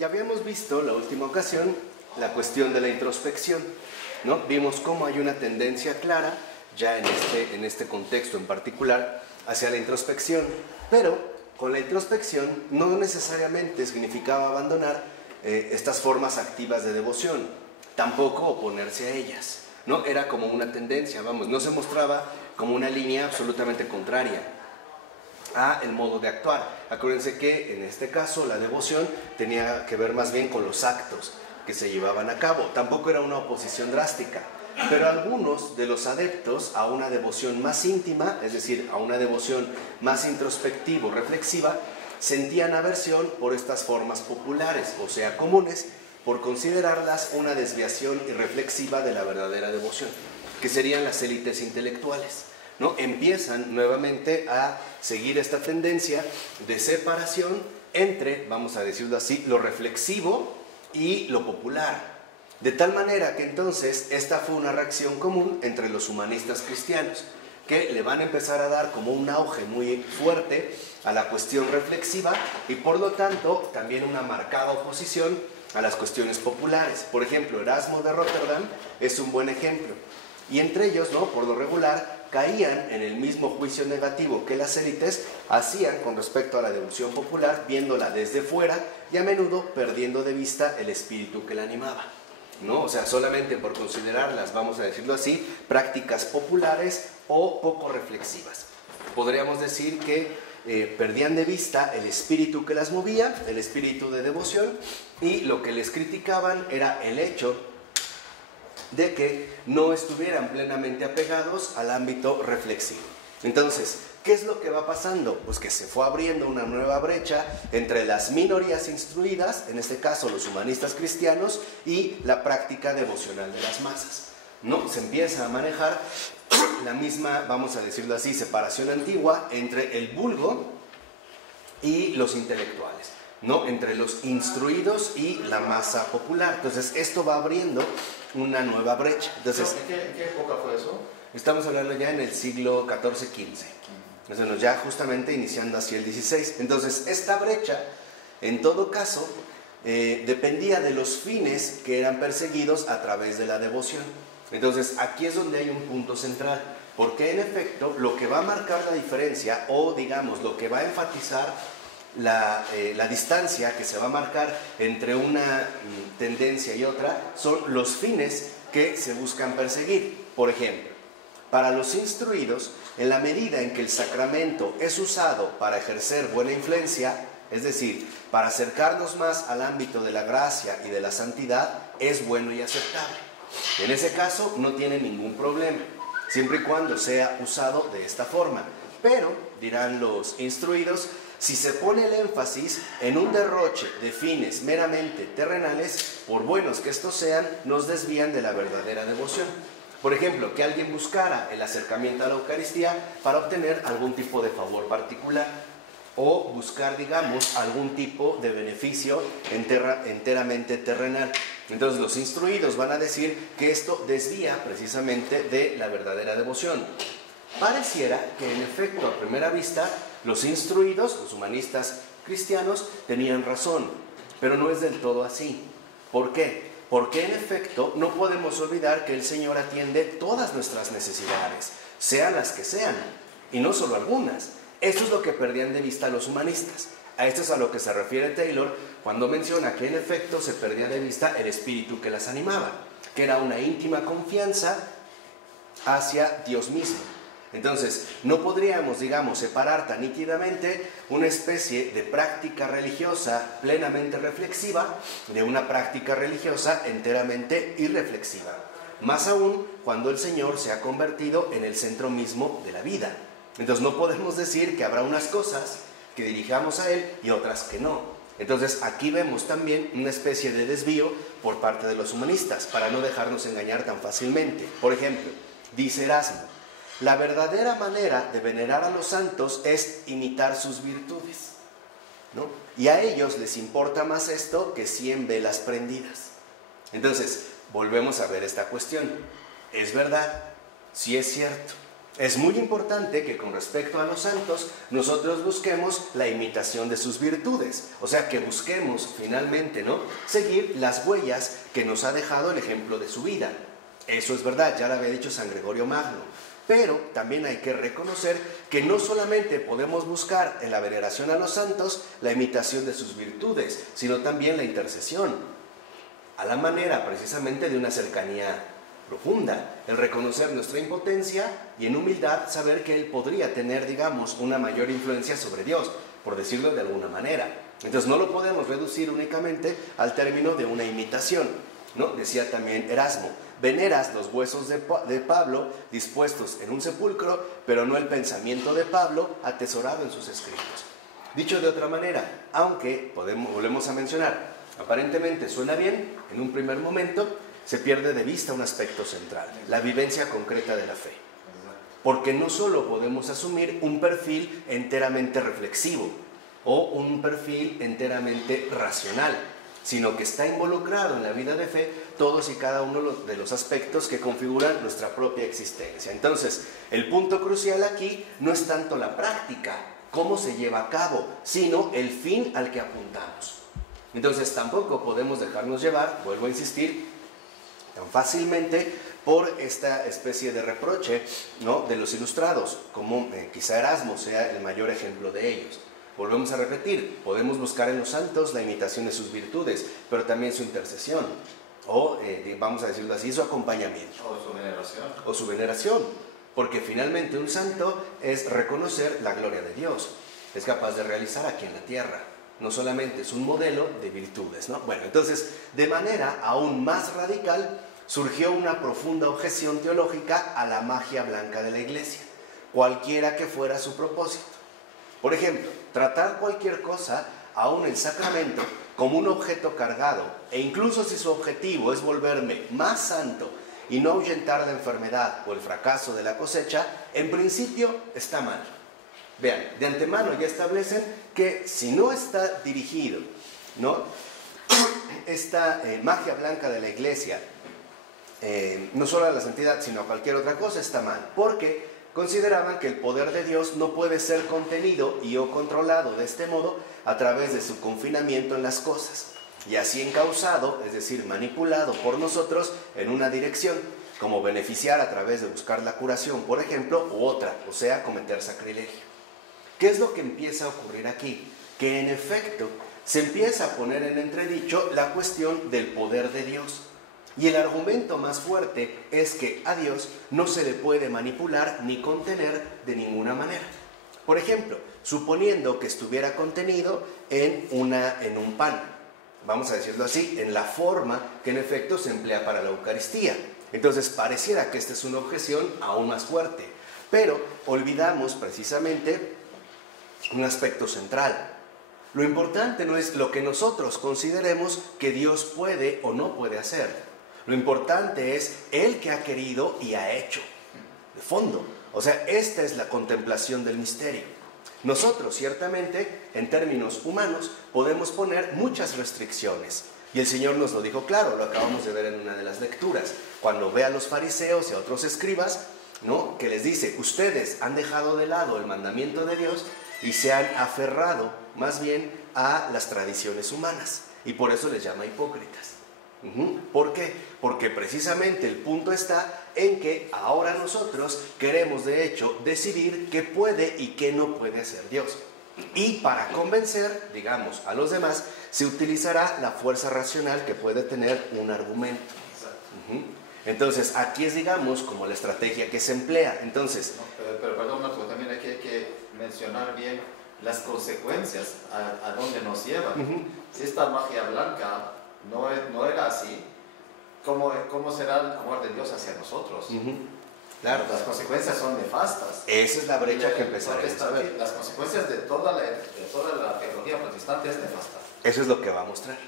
Ya habíamos visto la última ocasión la cuestión de la introspección, ¿no? Vimos cómo hay una tendencia clara, ya en este contexto en particular, hacia la introspección, pero con la introspección no necesariamente significaba abandonar estas formas activas de devoción, tampoco oponerse a ellas, ¿no? Era como una tendencia, vamos, no se mostraba como una línea absolutamente contraria a el modo de actuar. Acuérdense que en este caso la devoción tenía que ver más bien con los actos que se llevaban a cabo, tampoco era una oposición drástica, pero algunos de los adeptos a una devoción más íntima, es decir, a una devoción más introspectiva, reflexiva, sentían aversión por estas formas populares, o sea, comunes, por considerarlas una desviación irreflexiva de la verdadera devoción, que serían las élites intelectuales, ¿no? Empiezan nuevamente a seguir esta tendencia de separación entre, vamos a decirlo así, lo reflexivo y lo popular. De tal manera que entonces esta fue una reacción común entre los humanistas cristianos, que le van a empezar a dar como un auge muy fuerte a la cuestión reflexiva y por lo tanto también una marcada oposición a las cuestiones populares. Por ejemplo, Erasmo de Rotterdam es un buen ejemplo. Y entre ellos, ¿no?, por lo regular, caían en el mismo juicio negativo que las élites hacían con respecto a la devoción popular, viéndola desde fuera y a menudo perdiendo de vista el espíritu que la animaba, ¿no? O sea, solamente por considerarlas, vamos a decirlo así, prácticas populares o poco reflexivas. Podríamos decir que perdían de vista el espíritu que las movía, el espíritu de devoción, y lo que les criticaban era el hecho de que no estuvieran plenamente apegados al ámbito reflexivo. Entonces, ¿qué es lo que va pasando? Pues que se fue abriendo una nueva brecha entre las minorías instruidas, en este caso los humanistas cristianos, y la práctica devocional de las masas, ¿no? Se empieza a manejar la misma, vamos a decirlo así, separación antigua entre el vulgo y los intelectuales, ¿no? Entre los instruidos y la masa popular. Entonces, esto va abriendo una nueva brecha. Entonces, ¿En qué época fue eso? Estamos hablando ya en el siglo XIV-XV. Entonces, ya justamente iniciando así el XVI. Entonces, esta brecha, en todo caso, dependía de los fines que eran perseguidos a través de la devoción. Entonces, aquí es donde hay un punto central, porque en efecto, lo que va a marcar la diferencia, o digamos, lo que va a enfatizar la distancia que se va a marcar entre una tendencia y otra, son los fines que se buscan perseguir. Por ejemplo, para los instruidos, en la medida en que el sacramento es usado para ejercer buena influencia, es decir, para acercarnos más al ámbito de la gracia y de la santidad, es bueno y aceptable. En ese caso no tiene ningún problema, siempre y cuando sea usado de esta forma. Pero, dirán los instruidos, si se pone el énfasis en un derroche de fines meramente terrenales, por buenos que estos sean, nos desvían de la verdadera devoción. Por ejemplo, que alguien buscara el acercamiento a la Eucaristía para obtener algún tipo de favor particular, o buscar, digamos, algún tipo de beneficio enteramente terrenal. Entonces los instruidos van a decir que esto desvía precisamente de la verdadera devoción. Pareciera que en efecto, a primera vista, los instruidos, los humanistas cristianos, tenían razón, pero no es del todo así. ¿Por qué? Porque en efecto no podemos olvidar que el Señor atiende todas nuestras necesidades, sean las que sean, y no solo algunas. Esto es lo que perdían de vista los humanistas. A esto es a lo que se refiere Taylor cuando menciona que en efecto se perdía de vista el espíritu que las animaba, que era una íntima confianza hacia Dios mismo. Entonces, no podríamos, digamos, separar tan nítidamente una especie de práctica religiosa plenamente reflexiva de una práctica religiosa enteramente irreflexiva. Más aún cuando el Señor se ha convertido en el centro mismo de la vida. Entonces, no podemos decir que habrá unas cosas que dirijamos a Él y otras que no. Entonces, aquí vemos también una especie de desvío por parte de los humanistas, para no dejarnos engañar tan fácilmente. Por ejemplo, dice Erasmo, la verdadera manera de venerar a los santos es imitar sus virtudes, ¿no? Y a ellos les importa más esto que 100 velas prendidas. Entonces, volvemos a ver esta cuestión. Es verdad, sí es cierto, Es muy importante que con respecto a los santos nosotros busquemos la imitación de sus virtudes, o sea que busquemos finalmente, ¿no?, seguir las huellas que nos ha dejado el ejemplo de su vida. Eso es verdad, ya lo había dicho San Gregorio Magno, pero también hay que reconocer que no solamente podemos buscar en la veneración a los santos la imitación de sus virtudes, sino también la intercesión, a la manera precisamente de una cercanía profunda, el reconocer nuestra impotencia y en humildad saber que Él podría tener, digamos, una mayor influencia sobre Dios, por decirlo de alguna manera. Entonces no lo podemos reducir únicamente al término de una imitación, ¿no? Decía también Erasmo, veneras los huesos de Pablo dispuestos en un sepulcro, pero no el pensamiento de Pablo atesorado en sus escritos. Dicho de otra manera, aunque volvemos a mencionar, aparentemente suena bien en un primer momento, se pierde de vista un aspecto central, la vivencia concreta de la fe. Porque no solo podemos asumir un perfil enteramente reflexivo o un perfil enteramente racional, sino que está involucrado en la vida de fe todos y cada uno de los aspectos que configuran nuestra propia existencia. Entonces, el punto crucial aquí no es tanto la práctica, cómo se lleva a cabo, sino el fin al que apuntamos. Entonces, tampoco podemos dejarnos llevar, vuelvo a insistir, tan fácilmente por esta especie de reproche, ¿no?, de los ilustrados, como quizá Erasmo sea el mayor ejemplo de ellos. Volvemos a repetir, podemos buscar en los santos la imitación de sus virtudes, pero también su intercesión, o vamos a decirlo así, su acompañamiento. O su veneración. O su veneración, porque finalmente un santo es reconocer la gloria de Dios, es capaz de realizar aquí en la tierra. No solamente es un modelo de virtudes, ¿no? Bueno, entonces, de manera aún más radical, surgió una profunda objeción teológica a la magia blanca de la Iglesia, cualquiera que fuera su propósito. Por ejemplo, tratar cualquier cosa, aún el sacramento, como un objeto cargado, e incluso si su objetivo es volverme más santo y no ahuyentar la enfermedad o el fracaso de la cosecha, en principio está mal. Vean, de antemano ya establecen que si no está dirigido, ¿no?, esta magia blanca de la Iglesia, no solo a la santidad, sino a cualquier otra cosa, está mal, porque consideraban que el poder de Dios no puede ser contenido y o controlado de este modo a través de su confinamiento en las cosas, y así encauzado, es decir, manipulado por nosotros en una dirección, como beneficiar a través de buscar la curación, por ejemplo, u otra, o sea, cometer sacrilegio. ¿Qué es lo que empieza a ocurrir aquí? Que en efecto se empieza a poner en entredicho la cuestión del poder de Dios. Y el argumento más fuerte es que a Dios no se le puede manipular ni contener de ninguna manera. Por ejemplo, suponiendo que estuviera contenido en un pan, vamos a decirlo así, en la forma que en efecto se emplea para la Eucaristía. Entonces pareciera que esta es una objeción aún más fuerte, pero olvidamos precisamente un aspecto central. Lo importante no es lo que nosotros consideremos que Dios puede o no puede hacer. Lo importante es Él que ha querido y ha hecho, de fondo. O sea, esta es la contemplación del misterio. Nosotros, ciertamente, en términos humanos, podemos poner muchas restricciones. Y el Señor nos lo dijo claro, lo acabamos de ver en una de las lecturas. Cuando ve a los fariseos y a otros escribas, ¿no?, que les dice, ustedes han dejado de lado el mandamiento de Dios y se han aferrado más bien a las tradiciones humanas. Y por eso les llama hipócritas. ¿Por qué? Porque precisamente el punto está en que ahora nosotros queremos de hecho decidir qué puede y qué no puede hacer Dios. Y para convencer, digamos, a los demás, se utilizará la fuerza racional que puede tener un argumento. Entonces, aquí es, digamos, como la estrategia que se emplea. Entonces, pero perdón, Marco, también hay que mencionar bien las consecuencias a dónde nos llevan. Si esta magia blanca no era así, ¿cómo será el amor de Dios hacia nosotros? Claro. Las consecuencias son nefastas. Esa es la brecha que empezaremos a ver. Las consecuencias de toda la teología protestante es nefasta. Eso es lo que va a mostrar.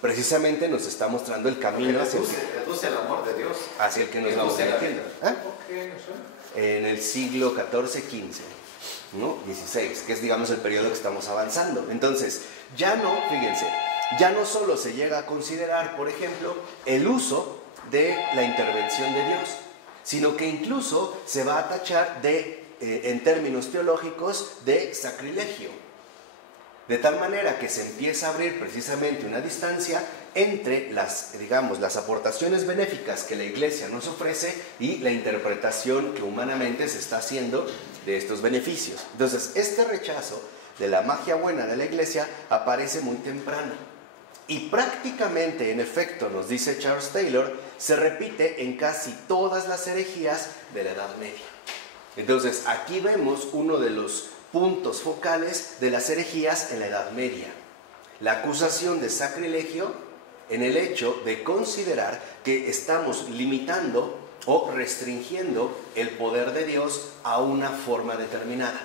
Precisamente nos está mostrando el camino reduce el amor de Dios hacia el que nos vamos dirigiendo. En el siglo XIV, XV, ¿no? XVI, que es, digamos, el periodo que estamos avanzando. Entonces, ya no solo se llega a considerar, por ejemplo, el uso de la intervención de Dios, sino que incluso se va a tachar de, en términos teológicos, de sacrilegio. De tal manera que se empieza a abrir precisamente una distancia entre las aportaciones benéficas que la Iglesia nos ofrece y la interpretación que humanamente se está haciendo de estos beneficios. Entonces, este rechazo de la magia buena de la Iglesia aparece muy temprano. Y prácticamente, en efecto, nos dice Charles Taylor, se repite en casi todas las herejías de la Edad Media. Entonces, aquí vemos uno de los puntos focales de las herejías en la Edad Media. La acusación de sacrilegio en el hecho de considerar que estamos limitando o restringiendo el poder de Dios a una forma determinada,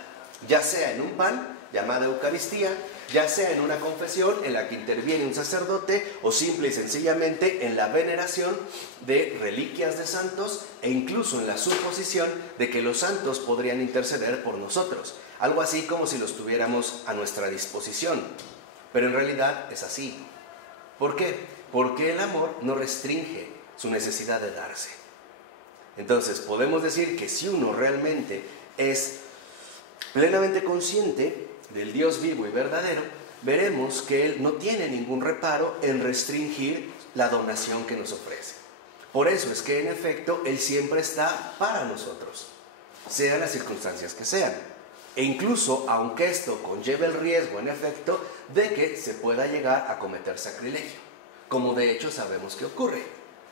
ya sea en un pan, llamada Eucaristía, ya sea en una confesión en la que interviene un sacerdote o simple y sencillamente en la veneración de reliquias de santos e incluso en la suposición de que los santos podrían interceder por nosotros, algo así como si los tuviéramos a nuestra disposición, pero en realidad es así. ¿Por qué? Porque el amor no restringe su necesidad de darse. Entonces podemos decir que si uno realmente es plenamente consciente del Dios vivo y verdadero, veremos que Él no tiene ningún reparo en restringir la donación que nos ofrece. Por eso es que en efecto Él siempre está para nosotros, sean las circunstancias que sean. E incluso aunque esto conlleve el riesgo en efecto de que se pueda llegar a cometer sacrilegio, como de hecho sabemos que ocurre.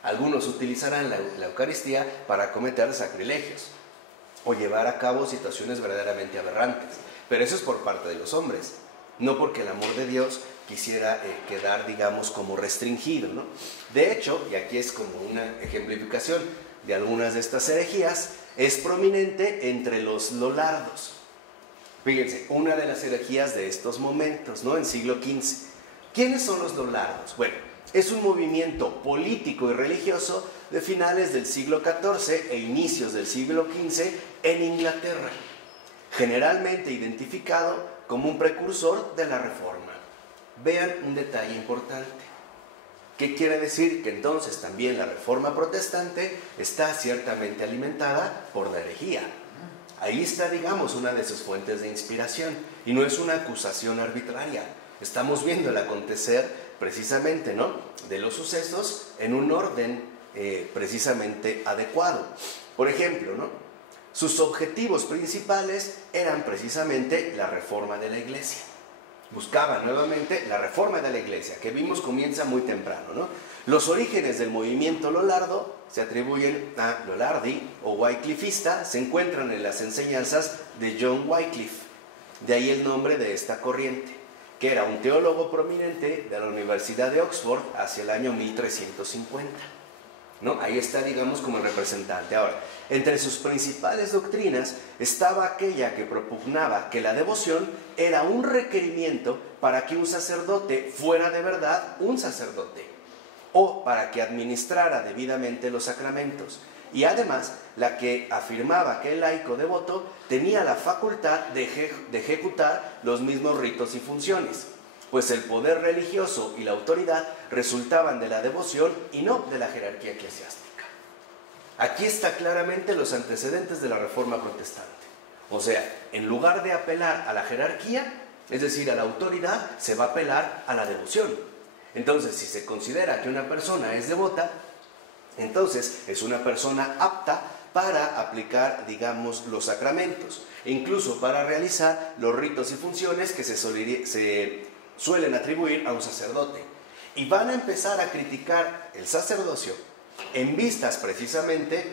Algunos utilizarán la Eucaristía para cometer sacrilegios o llevar a cabo situaciones verdaderamente aberrantes. Pero eso es por parte de los hombres, no porque el amor de Dios quisiera quedar, digamos, como restringido, ¿no? De hecho, y aquí es como una ejemplificación de algunas de estas herejías, es prominente entre los lolardos. Fíjense, una de las herejías de estos momentos, ¿no? En siglo XV. ¿Quiénes son los lolardos? Bueno, es un movimiento político y religioso de finales del siglo XIV e inicios del siglo XV en Inglaterra, generalmente identificado como un precursor de la Reforma. Vean un detalle importante. ¿Qué quiere decir? Que entonces también la Reforma protestante está ciertamente alimentada por la herejía. Ahí está, digamos, una de sus fuentes de inspiración, y no es una acusación arbitraria. Estamos viendo el acontecer precisamente, ¿no?, de los sucesos en un orden precisamente adecuado. Por ejemplo, ¿no?, sus objetivos principales eran precisamente la reforma de la Iglesia. Buscaban nuevamente la reforma de la Iglesia, que vimos comienza muy temprano, ¿no? Los orígenes del movimiento lollardo se atribuyen a Lollardi o Wyclifista, se encuentran en las enseñanzas de John Wycliffe, de ahí el nombre de esta corriente, que era un teólogo prominente de la Universidad de Oxford hacia el año 1350. ¿No? Ahí está, digamos, como el representante. Ahora, entre sus principales doctrinas estaba aquella que propugnaba que la devoción era un requerimiento para que un sacerdote fuera de verdad un sacerdote, o para que administrara debidamente los sacramentos, y además la que afirmaba que el laico devoto tenía la facultad de ejecutar los mismos ritos y funciones, pues el poder religioso y la autoridad resultaban de la devoción y no de la jerarquía eclesiástica. Aquí está claramente los antecedentes de la Reforma protestante. O sea, en lugar de apelar a la jerarquía, es decir, a la autoridad, se va a apelar a la devoción. Entonces, si se considera que una persona es devota, entonces es una persona apta para aplicar, digamos, los sacramentos, e incluso para realizar los ritos y funciones que se suelen atribuir a un sacerdote. Y van a empezar a criticar el sacerdocio en vistas precisamente,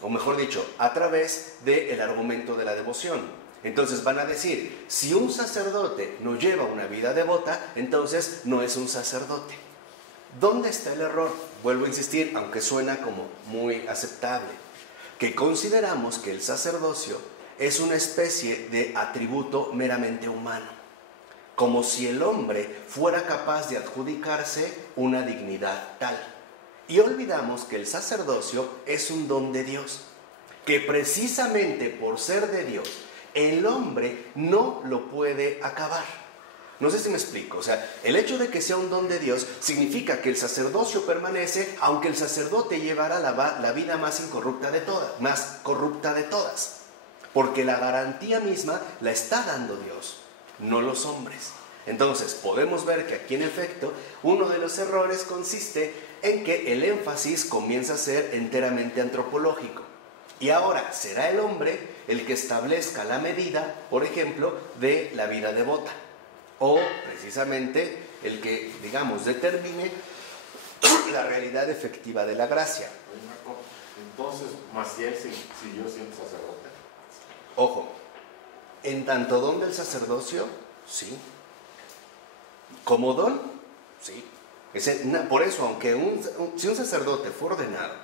o mejor dicho, a través del argumento de la devoción. Entonces van a decir, si un sacerdote no lleva una vida devota, entonces no es un sacerdote. ¿Dónde está el error? Vuelvo a insistir, aunque suena como muy aceptable, que consideramos que el sacerdocio es una especie de atributo meramente humano, como si el hombre fuera capaz de adjudicarse una dignidad tal. Y olvidamos que el sacerdocio es un don de Dios, que precisamente por ser de Dios, el hombre no lo puede acabar. No sé si me explico. O sea, el hecho de que sea un don de Dios significa que el sacerdocio permanece, aunque el sacerdote llevara la vida más incorrupta de todas, más corrupta de todas. Porque la garantía misma la está dando Dios, no los hombres. Entonces, podemos ver que aquí en efecto, uno de los errores consiste en que el énfasis comienza a ser enteramente antropológico. Y ahora será el hombre el que establezca la medida, por ejemplo, de la vida devota. O precisamente el que, digamos, determine la realidad efectiva de la gracia. Entonces, Maciel siguió siendo sacerdote. Ojo, en tanto don del sacerdocio, sí. Como don, sí. Por eso, aunque si un sacerdote fue ordenado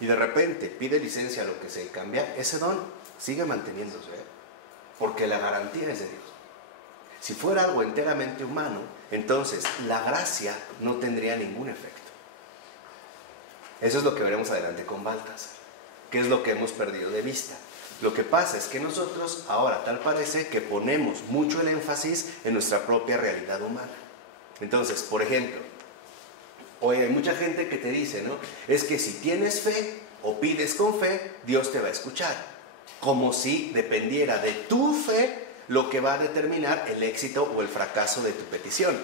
y de repente pide licencia a lo que se cambia, ese don sigue manteniéndose, porque la garantía es de Dios. Si fuera algo enteramente humano, entonces la gracia no tendría ningún efecto. Eso es lo que veremos adelante con Baltasar, que es lo que hemos perdido de vista. Lo que pasa es que nosotros ahora tal parece que ponemos mucho el énfasis en nuestra propia realidad humana. Entonces, por ejemplo, hoy hay mucha gente que te dice, ¿no? Es que si tienes fe o pides con fe, Dios te va a escuchar. Como si dependiera de tu fe lo que va a determinar el éxito o el fracaso de tu petición,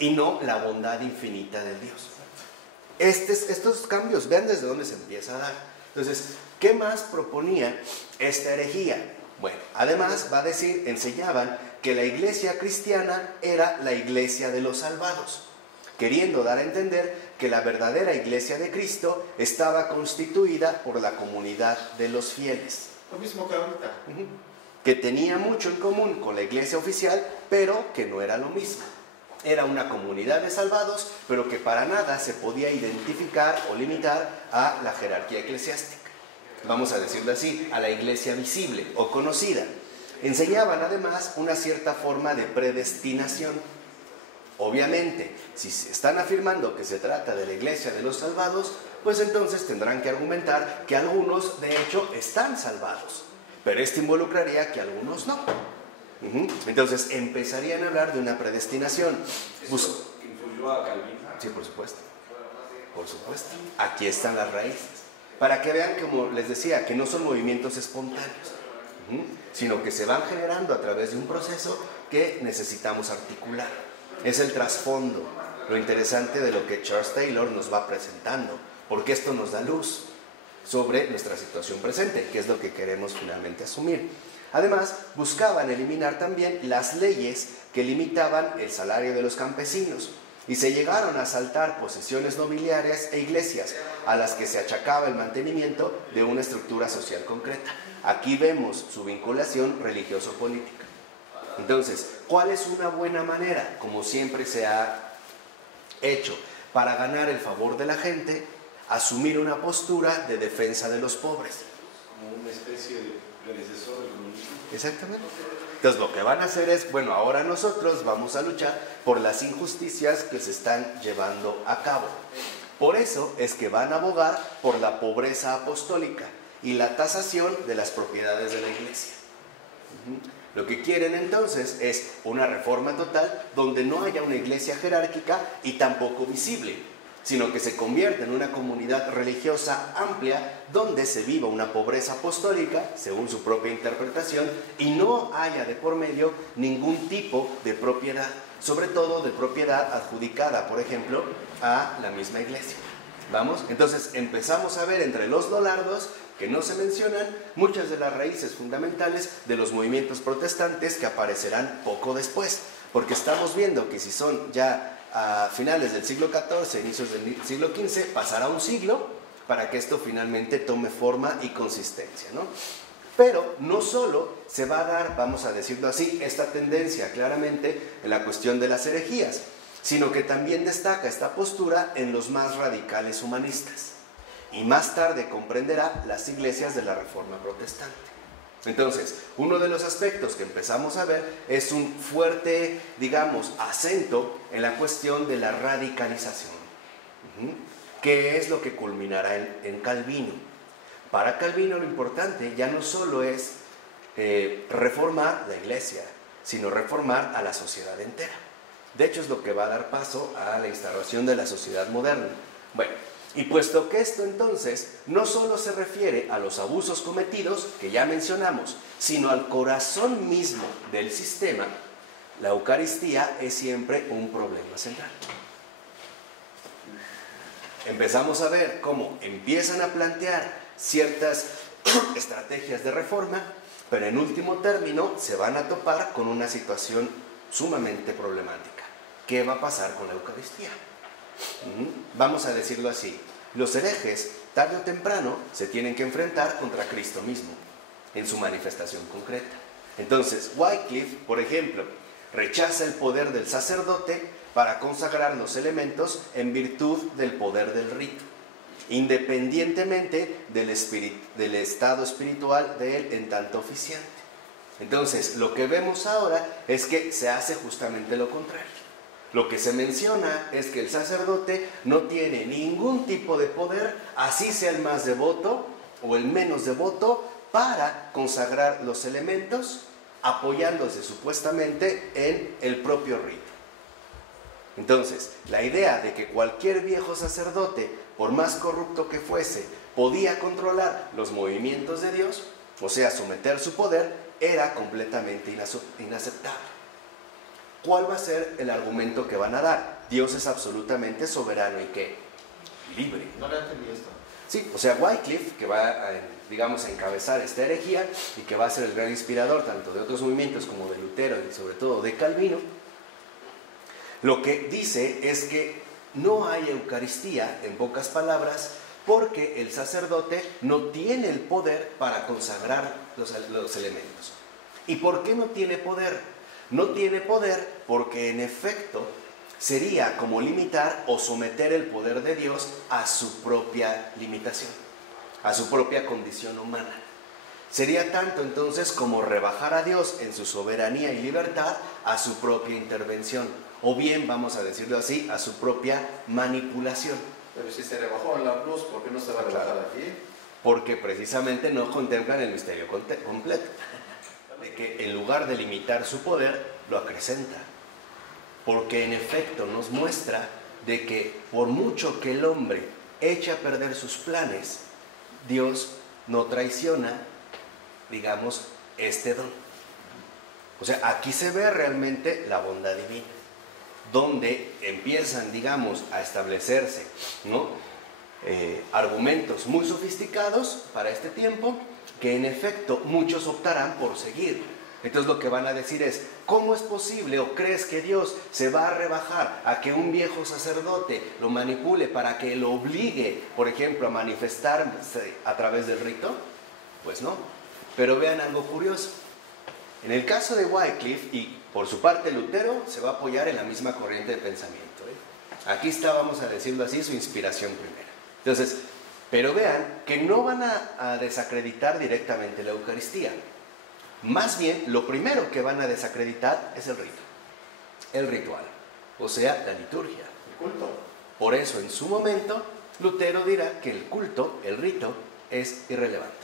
y no la bondad infinita de Dios. Estos cambios, vean desde dónde se empieza a dar. Entonces, ¿qué más proponía esta herejía? Bueno, además va a decir, enseñaban que la iglesia cristiana era la iglesia de los salvados, queriendo dar a entender que la verdadera iglesia de Cristo estaba constituida por la comunidad de los fieles. Lo mismo que ahorita. Que tenía mucho en común con la iglesia oficial, pero que no era lo mismo. Era una comunidad de salvados, pero que para nada se podía identificar o limitar a la jerarquía eclesiástica. Vamos a decirlo así, a la iglesia visible o conocida. Enseñaban además una cierta forma de predestinación. Obviamente, si se están afirmando que se trata de la iglesia de los salvados, pues entonces tendrán que argumentar que algunos de hecho están salvados, pero esto involucraría que algunos no. Entonces empezarían a hablar de una predestinación. ¿Eso influyó a Calvino? Sí, por supuesto. Por supuesto. Aquí están las raíces. Para que vean, como les decía, que no son movimientos espontáneos, sino que se van generando a través de un proceso que necesitamos articular. Es el trasfondo, lo interesante de lo que Charles Taylor nos va presentando, porque esto nos da luz sobre nuestra situación presente, que es lo que queremos finalmente asumir. Además, buscaban eliminar también las leyes que limitaban el salario de los campesinos, y se llegaron a saltar posesiones nobiliarias e iglesias a las que se achacaba el mantenimiento de una estructura social concreta. Aquí vemos su vinculación religioso-política. Entonces, ¿cuál es una buena manera, como siempre se ha hecho, para ganar el favor de la gente? Asumir una postura de defensa de los pobres. Como una especie de predecesor del comunismo. Exactamente. Entonces lo que van a hacer es, bueno, ahora nosotros vamos a luchar por las injusticias que se están llevando a cabo. Por eso es que van a abogar por la pobreza apostólica y la tasación de las propiedades de la iglesia. Lo que quieren entonces es una reforma total donde no haya una iglesia jerárquica y tampoco visible, sino que se convierta en una comunidad religiosa amplia donde se viva una pobreza apostólica, según su propia interpretación, y no haya de por medio ningún tipo de propiedad, sobre todo de propiedad adjudicada, por ejemplo, a la misma iglesia. ¿Vamos? Entonces empezamos a ver entre los dolardos, que no se mencionan, muchas de las raíces fundamentales de los movimientos protestantes que aparecerán poco después, porque estamos viendo que si son ya a finales del siglo XIV, inicios del siglo XV, pasará un siglo para que esto finalmente tome forma y consistencia, ¿no? Pero no solo se va a dar, vamos a decirlo así, esta tendencia claramente en la cuestión de las herejías, sino que también destaca esta postura en los más radicales humanistas, y más tarde comprenderá las iglesias de la Reforma Protestante. Entonces, uno de los aspectos que empezamos a ver es un fuerte, digamos, acento en la cuestión de la radicalización, que es lo que culminará en Calvino. Para Calvino lo importante ya no solo es reformar la iglesia, sino reformar a la sociedad entera. De hecho, es lo que va a dar paso a la instauración de la sociedad moderna. Bueno, y puesto que esto entonces no solo se refiere a los abusos cometidos, que ya mencionamos, sino al corazón mismo del sistema, la Eucaristía es siempre un problema central. Empezamos a ver cómo empiezan a plantear ciertas estrategias de reforma, pero en último término se van a topar con una situación sumamente problemática. ¿Qué va a pasar con la Eucaristía? Vamos a decirlo así, los herejes, tarde o temprano, se tienen que enfrentar contra Cristo mismo, en su manifestación concreta. Entonces, Wycliffe, por ejemplo, rechaza el poder del sacerdote para consagrar los elementos en virtud del poder del rito, independientemente del estado espiritual de él en tanto oficiante. Entonces, lo que vemos ahora es que se hace justamente lo contrario. Lo que se menciona es que el sacerdote no tiene ningún tipo de poder, así sea el más devoto o el menos devoto, para consagrar los elementos, apoyándose supuestamente en el propio rito. Entonces, la idea de que cualquier viejo sacerdote, por más corrupto que fuese, podía controlar los movimientos de Dios, o sea, someter su poder, era completamente inaceptable. ¿Cuál va a ser el argumento que van a dar? Dios es absolutamente soberano y ¿qué? Libre. No le entendí esto. Sí, o sea, Wycliffe, que va a, digamos, a encabezar esta herejía y que va a ser el gran inspirador tanto de otros movimientos como de Lutero y sobre todo de Calvino, lo que dice es que no hay Eucaristía, en pocas palabras, porque el sacerdote no tiene el poder para consagrar los elementos. ¿Y por qué no tiene poder? No tiene poder porque en efecto sería como limitar o someter el poder de Dios a su propia limitación, a su propia condición humana. Sería tanto entonces como rebajar a Dios en su soberanía y libertad a su propia intervención, o bien, vamos a decirlo así, a su propia manipulación. Pero si se rebajó en la cruz, ¿por qué no se va a rebajar aquí? Porque precisamente no contemplan el misterio completo, de que en lugar de limitar su poder, lo acrecenta. Porque en efecto nos muestra de que por mucho que el hombre eche a perder sus planes, Dios no traiciona, digamos, este don. O sea, aquí se ve realmente la bondad divina, donde empiezan, digamos, a establecerse, ¿no? Argumentos muy sofisticados para este tiempo, que en efecto muchos optarán por seguir. Entonces lo que van a decir es, ¿cómo es posible o crees que Dios se va a rebajar a que un viejo sacerdote lo manipule para que lo obligue, por ejemplo, a manifestarse a través del rito? Pues no. Pero vean algo curioso. En el caso de Wycliffe y por su parte Lutero se va a apoyar en la misma corriente de pensamiento. Aquí está, vamos a decirlo así, su inspiración primera. Entonces, pero vean que no van a desacreditar directamente la Eucaristía. Más bien, lo primero que van a desacreditar es el rito, el ritual, o sea, la liturgia. El culto. Por eso, en su momento, Lutero dirá que el culto, el rito, es irrelevante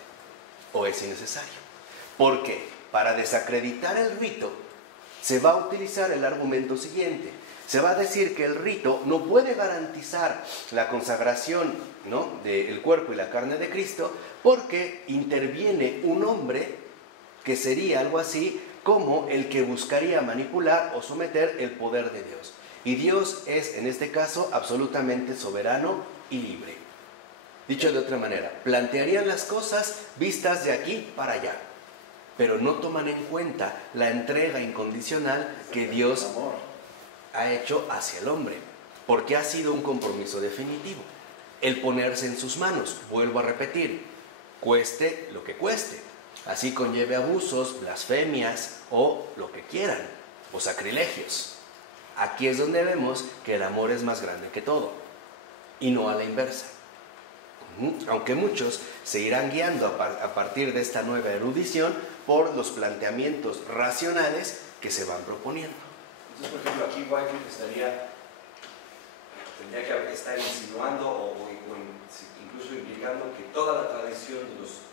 o es innecesario. ¿Por qué? Para desacreditar el rito, se va a utilizar el argumento siguiente. Se va a decir que el rito no puede garantizar la consagración, ¿no?, del cuerpo y la carne de Cristo, porque interviene un hombre que sería algo así como el que buscaría manipular o someter el poder de Dios. Y Dios es, en este caso, absolutamente soberano y libre. Dicho de otra manera, plantearían las cosas vistas de aquí para allá, pero no toman en cuenta la entrega incondicional que Dios ha hecho hacia el hombre, porque ha sido un compromiso definitivo. El ponerse en sus manos, vuelvo a repetir, cueste lo que cueste. Así conlleve abusos, blasfemias o lo que quieran, o sacrilegios. Aquí es donde vemos que el amor es más grande que todo, y no a la inversa. Aunque muchos se irán guiando a partir de esta nueva erudición por los planteamientos racionales que se van proponiendo. Entonces, por ejemplo, aquí Wycliffe tendría que estar insinuando o incluso implicando que toda la tradición de los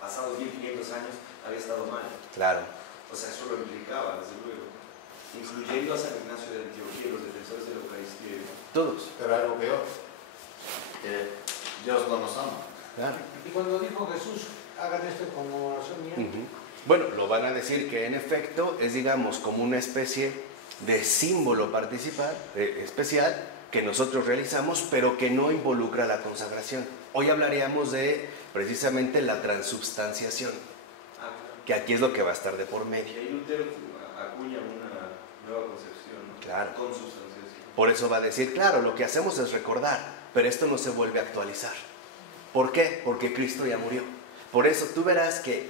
pasados 1500 años había estado mal. Claro. O sea, eso lo implicaba, desde luego. incluyendo a San Ignacio de Antioquía, los defensores de la Eucaristía. Todos. Pero algo peor, que Dios no nos ama. Claro. Y cuando dijo Jesús, hagan esto como oración mía. Bueno, lo van a decir que en efecto es, digamos, como una especie de símbolo especial que nosotros realizamos, pero que no involucra la consagración. Hoy hablaríamos de precisamente la transubstanciación, que aquí es lo que va a estar de por Y medio. ahí Lutero acuña una nueva concepción, ¿no? Claro. Consubstanciación. Por eso va a decir, claro, lo que hacemos es recordar, pero esto no se vuelve a actualizar. ¿Por qué? Porque Cristo ya murió. Por eso tú verás que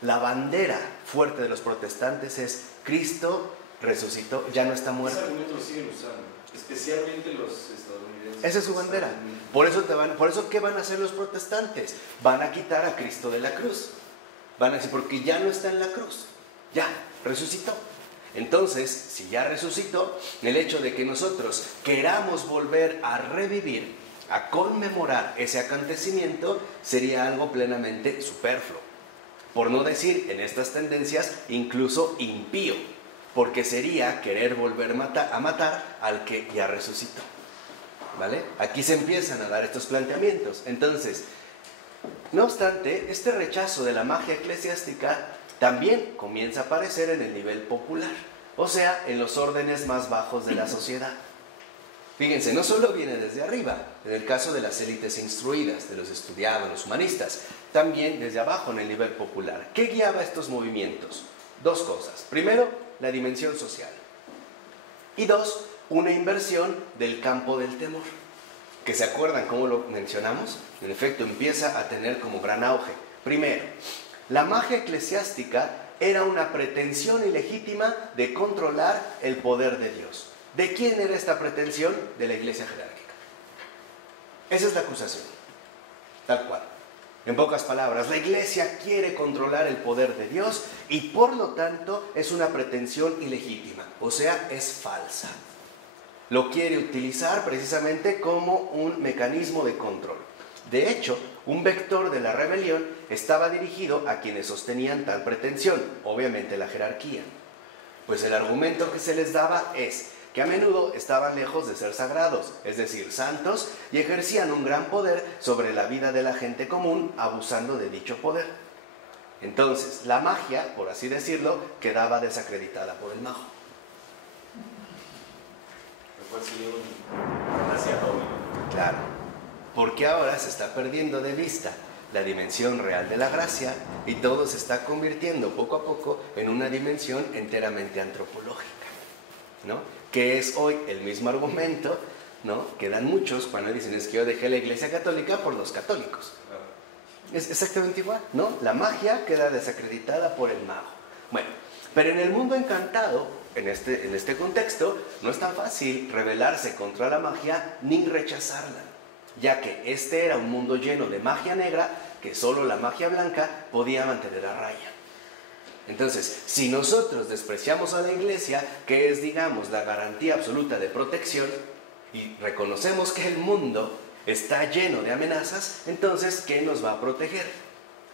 la bandera fuerte de los protestantes es Cristo resucitó, ya no está muerto. Ese argumento lo siguen usando, especialmente los estadounidenses. Esa es su bandera. Por eso, ¿qué van a hacer los protestantes? Van a quitar a Cristo de la cruz. Van a decir, porque ya no está en la cruz. Ya, resucitó. Entonces, si ya resucitó, el hecho de que nosotros queramos volver a revivir, a conmemorar ese acontecimiento, sería algo plenamente superfluo. Por no decir, en estas tendencias, incluso impío. Porque sería querer volver a matar al que ya resucitó. ¿Vale? Aquí se empiezan a dar estos planteamientos. Entonces, no obstante, este rechazo de la magia eclesiástica también comienza a aparecer en el nivel popular, o sea, en los órdenes más bajos de la sociedad. Fíjense, no solo viene desde arriba, en el caso de las élites instruidas, de los estudiados, los humanistas, también desde abajo en el nivel popular. ¿Qué guiaba estos movimientos? Dos cosas. Primero, la dimensión social. Y dos, una inversión del campo del temor. Que se acuerdan cómo lo mencionamos, en efecto empieza a tener como gran auge. Primero, la magia eclesiástica era una pretensión ilegítima de controlar el poder de Dios. ¿De quién era esta pretensión? De la iglesia jerárquica. Esa es la acusación, tal cual. En pocas palabras, la iglesia quiere controlar el poder de Dios y por lo tanto es una pretensión ilegítima, o sea, es falsa. Lo quiere utilizar precisamente como un mecanismo de control. De hecho, un vector de la rebelión estaba dirigido a quienes sostenían tal pretensión, obviamente la jerarquía. Pues el argumento que se les daba es que a menudo estaban lejos de ser sagrados, es decir, santos, y ejercían un gran poder sobre la vida de la gente común, abusando de dicho poder. Entonces, la magia, por así decirlo, quedaba desacreditada por el mago. Lo cual sería un gracia doble. Claro, porque ahora se está perdiendo de vista la dimensión real de la gracia y todo se está convirtiendo poco a poco en una dimensión enteramente antropológica, ¿no? Que es hoy el mismo argumento, ¿no? Que dan muchos cuando dicen es que yo dejé la iglesia católica por los católicos. Es exactamente igual, ¿no? La magia queda desacreditada por el mago. Bueno, pero en el mundo encantado, en este contexto, no es tan fácil rebelarse contra la magia ni rechazarla, ya que este era un mundo lleno de magia negra que solo la magia blanca podía mantener a raya. Entonces, si nosotros despreciamos a la iglesia, que es, digamos, la garantía absoluta de protección, y reconocemos que el mundo está lleno de amenazas, entonces, ¿qué nos va a proteger?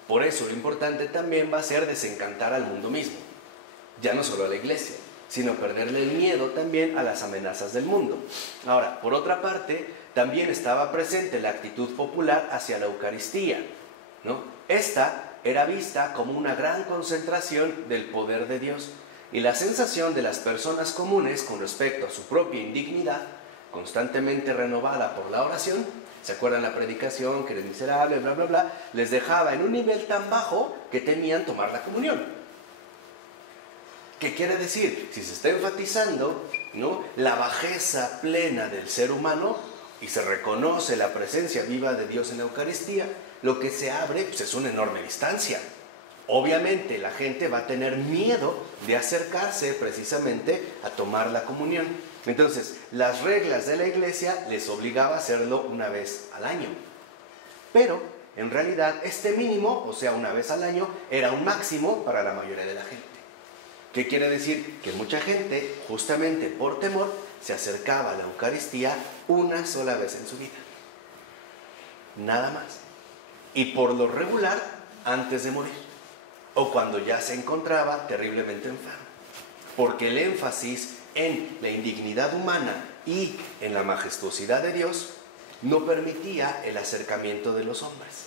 Por eso lo importante también va a ser desencantar al mundo mismo. Ya no solo a la iglesia, sino perderle el miedo también a las amenazas del mundo. Ahora, por otra parte, también estaba presente la actitud popular hacia la Eucaristía, ¿no? Esta era vista como una gran concentración del poder de Dios y la sensación de las personas comunes con respecto a su propia indignidad, constantemente renovada por la oración, ¿se acuerdan la predicación, que eres miserable, bla, bla, bla? Les dejaba en un nivel tan bajo que temían tomar la comunión. ¿Qué quiere decir? Si se está enfatizando, ¿no?, la bajeza plena del ser humano y se reconoce la presencia viva de Dios en la Eucaristía, lo que se abre pues, es una enorme distancia. Obviamente la gente va a tener miedo de acercarse precisamente a tomar la comunión. Entonces, las reglas de la iglesia les obligaba a hacerlo una vez al año. Pero, en realidad, este mínimo, o sea, una vez al año, era un máximo para la mayoría de la gente. ¿Qué quiere decir? Que mucha gente, justamente por temor, se acercaba a la Eucaristía una sola vez en su vida. Nada más. Y por lo regular, antes de morir. O cuando ya se encontraba terriblemente enfermo. porque el énfasis en la indignidad humana y en la majestuosidad de Dios no permitía el acercamiento de los hombres,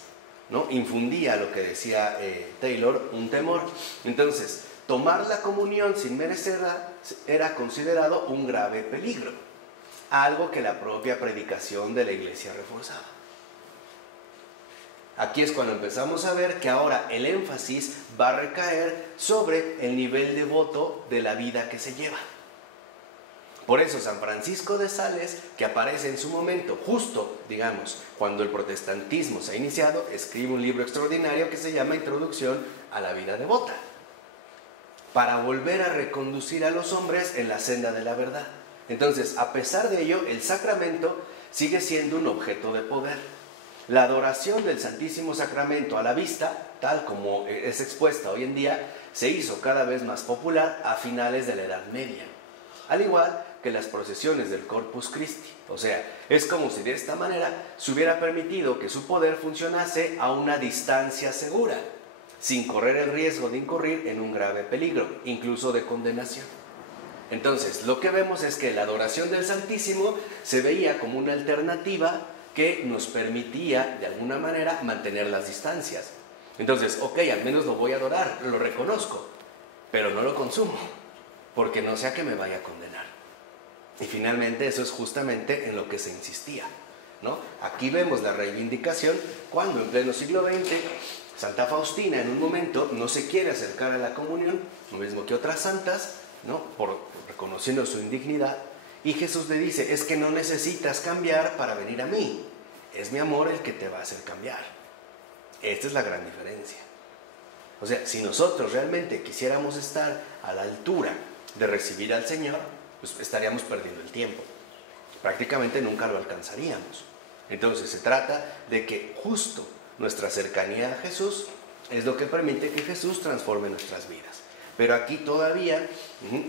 ¿no? Infundía, lo que decía Taylor, un temor. Entonces, tomar la comunión sin merecerla era considerado un grave peligro, algo que la propia predicación de la iglesia reforzaba. Aquí es cuando empezamos a ver que ahora el énfasis va a recaer sobre el nivel devoto de la vida que se lleva. Por eso San Francisco de Sales, que aparece en su momento, justo, digamos, cuando el protestantismo se ha iniciado, escribe un libro extraordinario que se llama Introducción a la vida devota, para volver a reconducir a los hombres en la senda de la verdad. Entonces, a pesar de ello, el sacramento sigue siendo un objeto de poder. La adoración del Santísimo Sacramento a la vista, tal como es expuesta hoy en día, se hizo cada vez más popular a finales de la Edad Media, al igual que las procesiones del Corpus Christi. O sea, es como si de esta manera se hubiera permitido que su poder funcionase a una distancia segura, sin correr el riesgo de incurrir en un grave peligro, incluso de condenación. Entonces, lo que vemos es que la adoración del Santísimo se veía como una alternativa que nos permitía, de alguna manera, mantener las distancias. Entonces, ok, al menos lo voy a adorar, lo reconozco, pero no lo consumo, porque no sea que me vaya a condenar. Y finalmente eso es justamente en lo que se insistía, ¿no? Aquí vemos la reivindicación cuando en pleno siglo XX Santa Faustina en un momento no se quiere acercar a la comunión, lo mismo que otras santas, ¿no? Por reconociendo su indignidad, y Jesús le dice, es que no necesitas cambiar para venir a mí, es mi amor el que te va a hacer cambiar. Esta es la gran diferencia. O sea, si nosotros realmente quisiéramos estar a la altura de recibir al Señor, pues estaríamos perdiendo el tiempo. Prácticamente nunca lo alcanzaríamos. Entonces se trata de que justo nuestra cercanía a Jesús es lo que permite que Jesús transforme nuestras vidas. Pero aquí todavía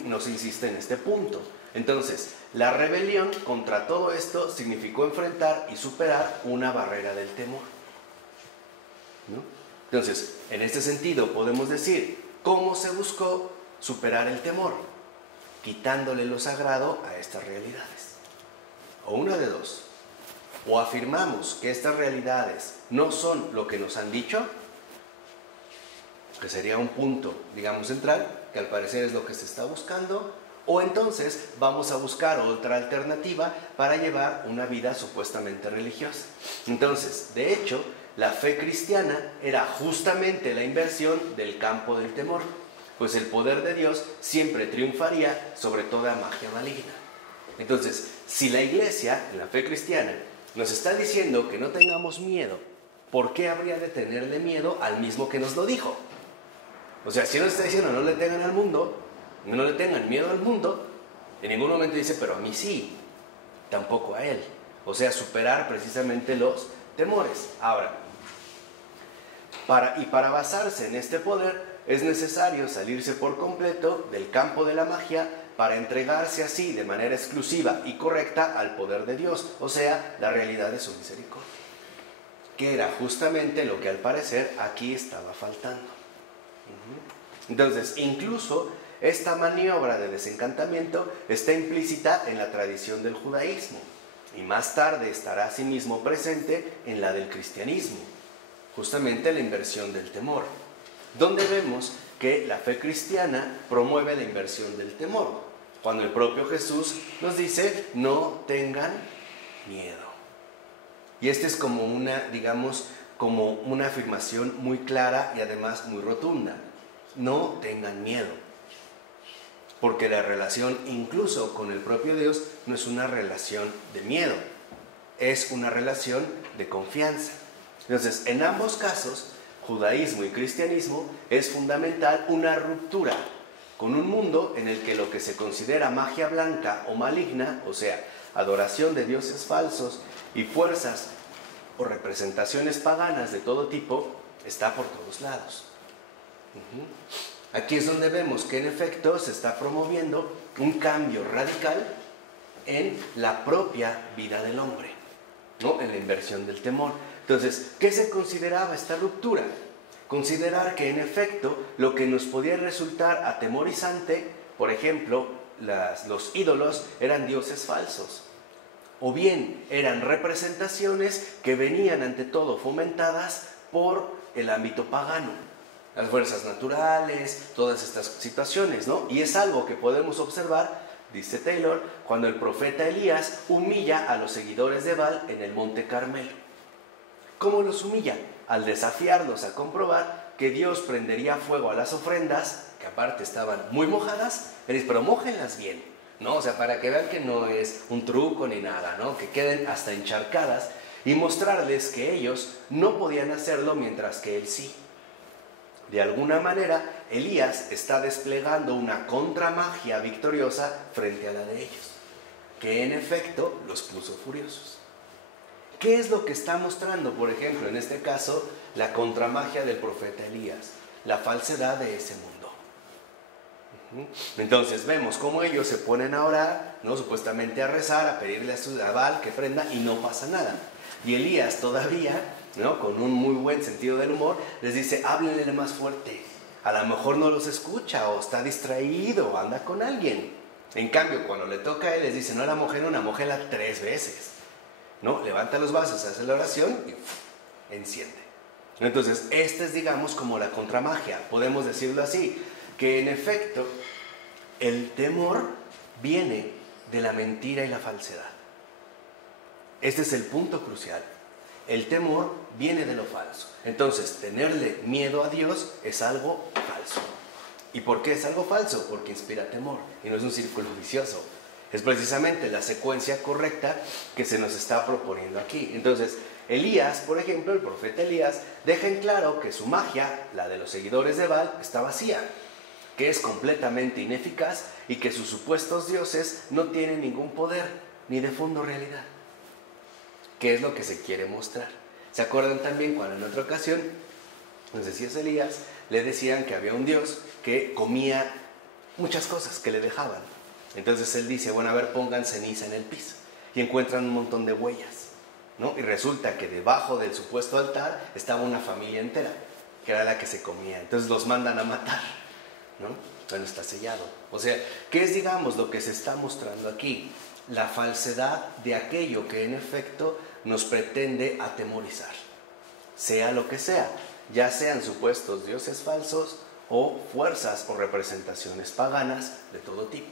no se insiste en este punto. Entonces, la rebelión contra todo esto significó enfrentar y superar una barrera del temor, ¿no? Entonces, en este sentido podemos decir, ¿cómo se buscó superar el temor? Quitándole lo sagrado a estas realidades. O una de dos. O afirmamos que estas realidades no son lo que nos han dicho, que sería un punto, digamos, central, que al parecer es lo que se está buscando, o entonces vamos a buscar otra alternativa para llevar una vida supuestamente religiosa. Entonces, de hecho, la fe cristiana era justamente la inversión del campo del temor, pues el poder de Dios siempre triunfaría sobre toda magia maligna. Entonces, si la Iglesia, en la fe cristiana, nos está diciendo que no tengamos miedo, ¿por qué habría de tenerle miedo al mismo que nos lo dijo? O sea, si nos está diciendo no le tengan al mundo, no le tengan miedo al mundo, en ningún momento dice, pero a mí sí, tampoco a él. O sea, superar precisamente los temores. Ahora, para basarse en este poder, es necesario salirse por completo del campo de la magia para entregarse así de manera exclusiva y correcta al poder de Dios, o sea, la realidad de su misericordia, que era justamente lo que al parecer aquí estaba faltando. Entonces, incluso esta maniobra de desencantamiento está implícita en la tradición del judaísmo y más tarde estará asimismo presente en la del cristianismo, justamente la inversión del temor, donde vemos que la fe cristiana promueve la inversión del temor, cuando el propio Jesús nos dice, no tengan miedo. Y este es como una, digamos, como una afirmación muy clara y además muy rotunda. No tengan miedo. Porque la relación incluso con el propio Dios no es una relación de miedo, es una relación de confianza. Entonces, en ambos casos, judaísmo y cristianismo, es fundamental una ruptura con un mundo en el que lo que se considera magia blanca o maligna, o sea, adoración de dioses falsos y fuerzas o representaciones paganas de todo tipo, está por todos lados. Aquí es donde vemos que en efecto se está promoviendo un cambio radical en la propia vida del hombre, ¿no? En la inversión del temor. Entonces, ¿qué se consideraba esta ruptura? Considerar que en efecto lo que nos podía resultar atemorizante por ejemplo, los ídolos eran dioses falsos, o bien eran representaciones que venían ante todo fomentadas por el ámbito pagano, las fuerzas naturales, todas estas situaciones, ¿no? Y es algo que podemos observar, dice Taylor, cuando el profeta Elías humilla a los seguidores de Baal en el monte Carmelo. ¿Cómo los humilla? Al desafiarlos a comprobar que Dios prendería fuego a las ofrendas, que aparte estaban muy mojadas, pero mójenlas bien, ¿no? O sea, para que vean que no es un truco ni nada, ¿no? Que queden hasta encharcadas y mostrarles que ellos no podían hacerlo mientras que él sí. De alguna manera, Elías está desplegando una contramagia victoriosa frente a la de ellos, que en efecto los puso furiosos. ¿Qué es lo que está mostrando, por ejemplo, en este caso, la contramagia del profeta Elías? La falsedad de ese mundo. Entonces vemos cómo ellos se ponen a orar, ¿no? Supuestamente a rezar, a pedirle a Baal que prenda y no pasa nada. Y Elías todavía, ¿no? Con un muy buen sentido del humor, les dice, háblenle más fuerte. A lo mejor no los escucha o está distraído o anda con alguien. En cambio, cuando le toca a él, les dice, no la mojen una, mójela 3 veces. ¿No? Levanta los vasos, hace la oración y enciende. Entonces, esta es, digamos, como la contramagia, podemos decirlo así, que en efecto, el temor viene de la mentira y la falsedad. Este es el punto crucial. El temor viene de lo falso. Entonces, tenerle miedo a Dios es algo falso. ¿Y por qué es algo falso? Porque inspira temor y no es un círculo vicioso. Es precisamente la secuencia correcta que se nos está proponiendo aquí. Entonces, Elías, por ejemplo, el profeta Elías, deja en claro que su magia, la de los seguidores de Baal, está vacía, que es completamente ineficaz y que sus supuestos dioses no tienen ningún poder ni de fondo realidad. ¿Qué es lo que se quiere mostrar? ¿Se acuerdan también cuando en otra ocasión, no sé si es Elías, le decían que había un dios que comía muchas cosas que le dejaban? Entonces él dice, bueno, a ver, pongan ceniza en el piso. Y encuentran un montón de huellas, ¿no? Y resulta que debajo del supuesto altar estaba una familia entera, que era la que se comía. Entonces los mandan a matar, ¿no? Bueno, está sellado. O sea, ¿qué es, digamos, lo que se está mostrando aquí? La falsedad de aquello que en efecto nos pretende atemorizar. Sea lo que sea, ya sean supuestos dioses falsos o fuerzas o representaciones paganas de todo tipo,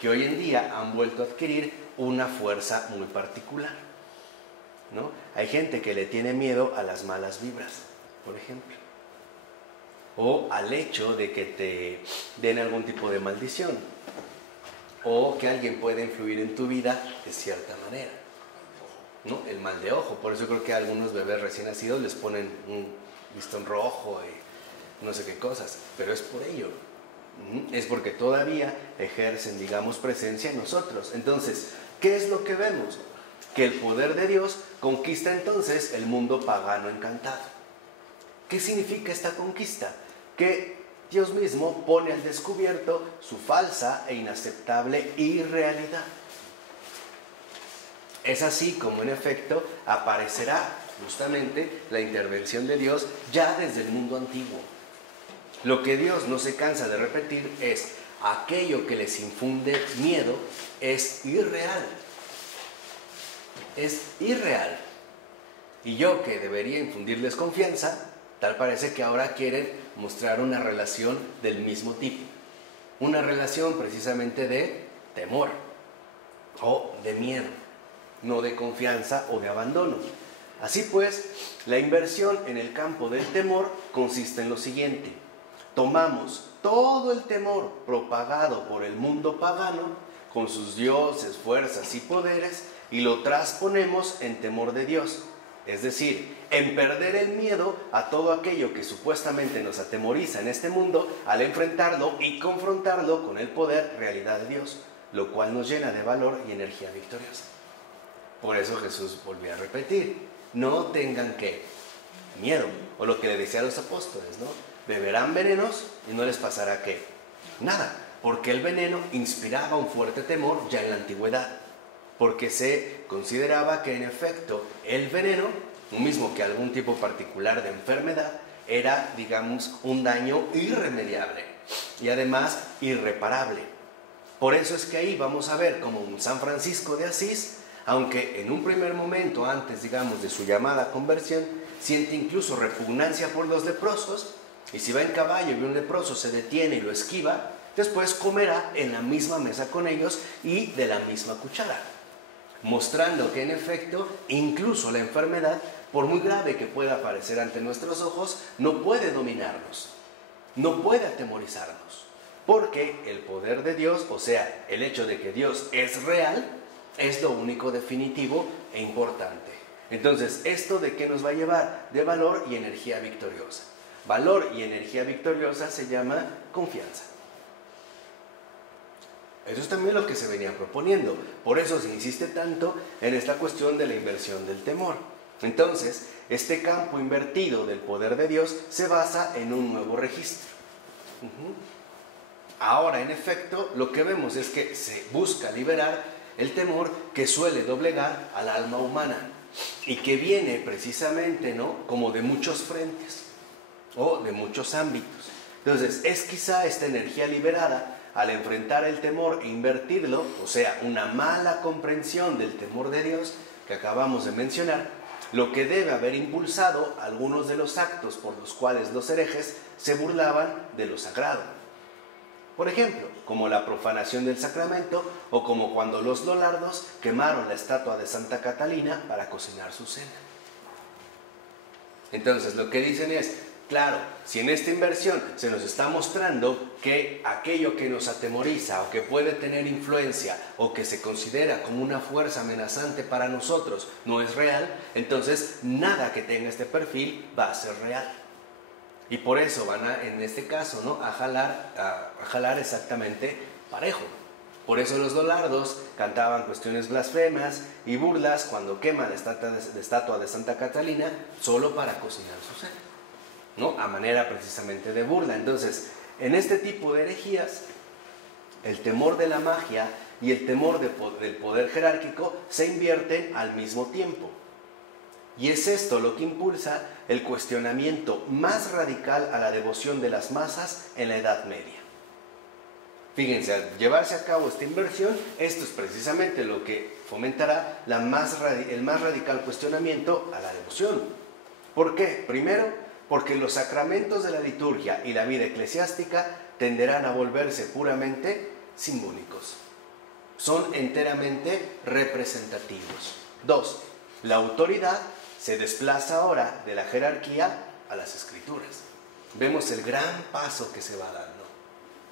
que hoy en día han vuelto a adquirir una fuerza muy particular, ¿no? Hay gente que le tiene miedo a las malas vibras, por ejemplo, o al hecho de que te den algún tipo de maldición, o que alguien puede influir en tu vida de cierta manera, ¿no? El mal de ojo. Por eso creo que a algunos bebés recién nacidos les ponen un listón rojo y no sé qué cosas, pero es por ello. Es porque todavía ejercen, digamos, presencia en nosotros. Entonces, ¿qué es lo que vemos? Que el poder de Dios conquista entonces el mundo pagano encantado. ¿Qué significa esta conquista? Que Dios mismo pone al descubierto su falsa e inaceptable irrealidad. Es así como en efecto aparecerá justamente la intervención de Dios ya desde el mundo antiguo. Lo que Dios no se cansa de repetir es: aquello que les infunde miedo es irreal. Es irreal. Y yo, que debería infundirles confianza, tal parece que ahora quieren mostrar una relación del mismo tipo. Una relación precisamente de temor o de miedo, no de confianza o de abandono. Así pues, la inversión en el campo del temor consiste en lo siguiente: tomamos todo el temor propagado por el mundo pagano, con sus dioses, fuerzas y poderes, y lo transponemos en temor de Dios, es decir, en perder el miedo a todo aquello que supuestamente nos atemoriza en este mundo, al enfrentarlo y confrontarlo con el poder, realidad de Dios, lo cual nos llena de valor y energía victoriosa. Por eso Jesús volvió a repetir: no tengan ¿qué? Miedo, o lo que le decía a los apóstoles, ¿no? Beberán venenos y no les pasará ¿qué? Nada, porque el veneno inspiraba un fuerte temor ya en la antigüedad, porque se consideraba que en efecto el veneno, lo mismo que algún tipo particular de enfermedad, era, digamos, un daño irremediable, y además irreparable. Por eso es que ahí vamos a ver como un San Francisco de Asís, aunque en un primer momento antes, digamos, de su llamada conversión, siente incluso repugnancia por los leprosos, y si va en caballo y un leproso se detiene y lo esquiva, después comerá en la misma mesa con ellos y de la misma cuchara, mostrando que en efecto incluso la enfermedad, por muy grave que pueda parecer ante nuestros ojos, no puede dominarnos, no puede atemorizarnos, porque el poder de Dios, o sea, el hecho de que Dios es real, es lo único definitivo e importante. Entonces, ¿esto de qué nos va a llevar? De valor y energía victoriosa. Valor y energía victoriosa se llama confianza. Eso es también lo que se venía proponiendo. Por eso se insiste tanto en esta cuestión de la inversión del temor. Entonces, este campo invertido del poder de Dios se basa en un nuevo registro. Ahora, en efecto, lo que vemos es que se busca liberar el temor que suele doblegar al alma humana y que viene precisamente, ¿no?, como de muchos frentes o de muchos ámbitos. Entonces, es quizá esta energía liberada al enfrentar el temor e invertirlo, o sea, una mala comprensión del temor de Dios que acabamos de mencionar, lo que debe haber impulsado algunos de los actos por los cuales los herejes se burlaban de lo sagrado. Por ejemplo, como la profanación del sacramento o como cuando los lollardos quemaron la estatua de Santa Catalina para cocinar su cena. Entonces, lo que dicen es, claro, si en esta inversión se nos está mostrando que aquello que nos atemoriza o que puede tener influencia o que se considera como una fuerza amenazante para nosotros no es real, entonces nada que tenga este perfil va a ser real. Y por eso van a, en este caso, ¿no?, a jalar exactamente parejo. Por eso los lollardos cantaban cuestiones blasfemas y burlas cuando queman la estatua de Santa Catalina solo para cocinar su cena, ¿no?, a manera precisamente de burla. Entonces, en este tipo de herejías, el temor de la magia y el temor del poder jerárquico se invierten al mismo tiempo. Y es esto lo que impulsa el cuestionamiento más radical a la devoción de las masas en la Edad Media. Fíjense, al llevarse a cabo esta inversión, esto es precisamente lo que fomentará el más radical cuestionamiento a la devoción. ¿Por qué? Primero, porque los sacramentos de la liturgia y la vida eclesiástica tenderán a volverse puramente simbólicos. Son enteramente representativos. 2. La autoridad se desplaza ahora de la jerarquía a las escrituras. Vemos el gran paso que se va dando.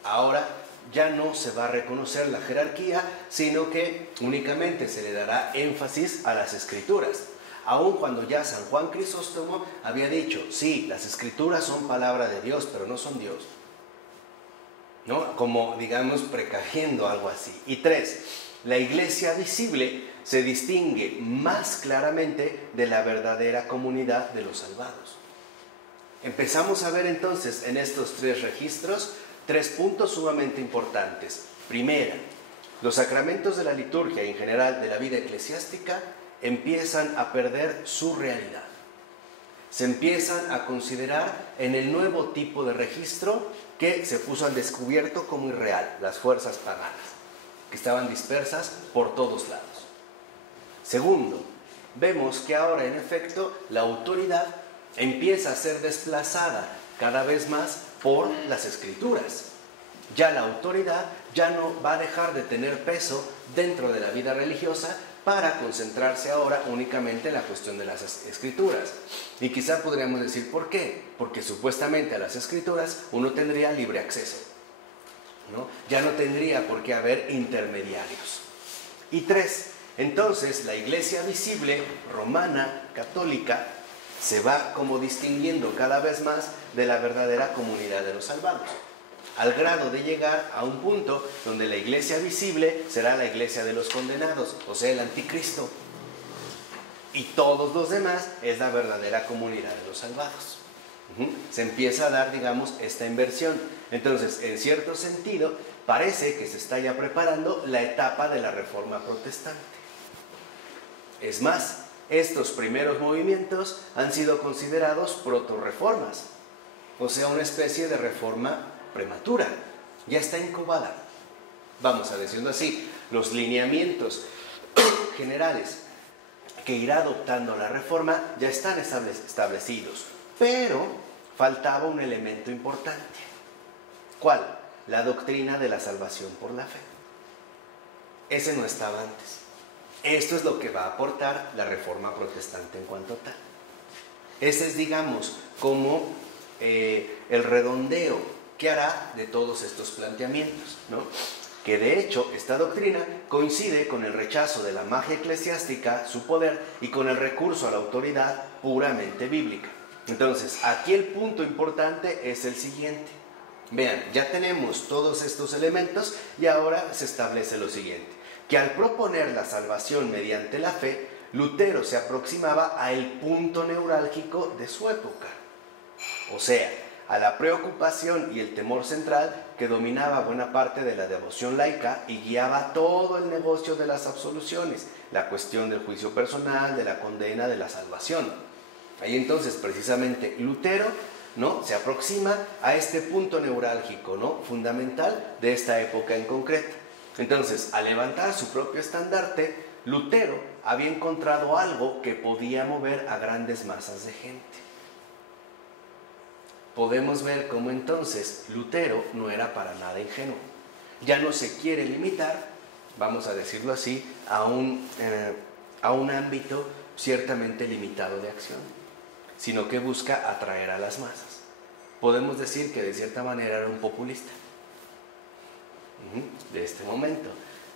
Ahora ya no se va a reconocer la jerarquía, sino que únicamente se le dará énfasis a las escrituras. Aun cuando ya San Juan Crisóstomo había dicho, sí, las escrituras son palabra de Dios, pero no son Dios, ¿no?, como, digamos, precaviendo algo así. Y 3, la iglesia visible se distingue más claramente de la verdadera comunidad de los salvados. Empezamos a ver entonces en estos 3 registros 3 puntos sumamente importantes. Primera, los sacramentos de la liturgia y en general de la vida eclesiástica empiezan a perder su realidad. Se empiezan a considerar en el nuevo tipo de registro que se puso al descubierto como irreal, las fuerzas paganas, que estaban dispersas por todos lados. Segundo, vemos que ahora en efecto la autoridad empieza a ser desplazada cada vez más por las escrituras. Ya la autoridad ya no va a dejar de tener peso dentro de la vida religiosa para concentrarse ahora únicamente en la cuestión de las escrituras. Y quizá podríamos decir ¿por qué? Porque supuestamente a las escrituras uno tendría libre acceso, ¿no? Ya no tendría por qué haber intermediarios. Y 3, entonces la iglesia visible, romana, católica, se va como distinguiendo cada vez más de la verdadera comunidad de los salvados, al grado de llegar a un punto donde la iglesia visible será la iglesia de los condenados, o sea, el anticristo, y todos los demás es la verdadera comunidad de los salvados. Se empieza a dar, digamos, esta inversión. Entonces, en cierto sentido, parece que se está ya preparando la etapa de la Reforma protestante. Es más, estos primeros movimientos han sido considerados proto-reformas, o sea, una especie de reforma prematura, ya está incubada. Vamos a decirlo así, los lineamientos generales que irá adoptando la Reforma ya están establecidos, pero faltaba un elemento importante. ¿Cuál? La doctrina de la salvación por la fe. Ese no estaba antes. Esto es lo que va a aportar la Reforma protestante en cuanto tal. Ese es, digamos, como el redondeo que hará de todos estos planteamientos, ¿no? Que de hecho esta doctrina coincide con el rechazo de la magia eclesiástica, su poder, y con el recurso a la autoridad puramente bíblica. Entonces, aquí el punto importante es el siguiente. Vean, ya tenemos todos estos elementos y ahora se establece lo siguiente, que al proponer la salvación mediante la fe, Lutero se aproximaba a el punto neurálgico de su época, o sea, a la preocupación y el temor central que dominaba buena parte de la devoción laica y guiaba todo el negocio de las absoluciones, la cuestión del juicio personal, de la condena, de la salvación. Ahí entonces precisamente Lutero, ¿no?, se aproxima a este punto neurálgico, ¿no?, fundamental de esta época en concreto. Entonces, al levantar su propio estandarte, Lutero había encontrado algo que podía mover a grandes masas de gente. Podemos ver cómo entonces Lutero no era para nada ingenuo. Ya no se quiere limitar, vamos a decirlo así, a un ámbito ciertamente limitado de acción, sino que busca atraer a las masas. Podemos decir que de cierta manera era un populista de este momento,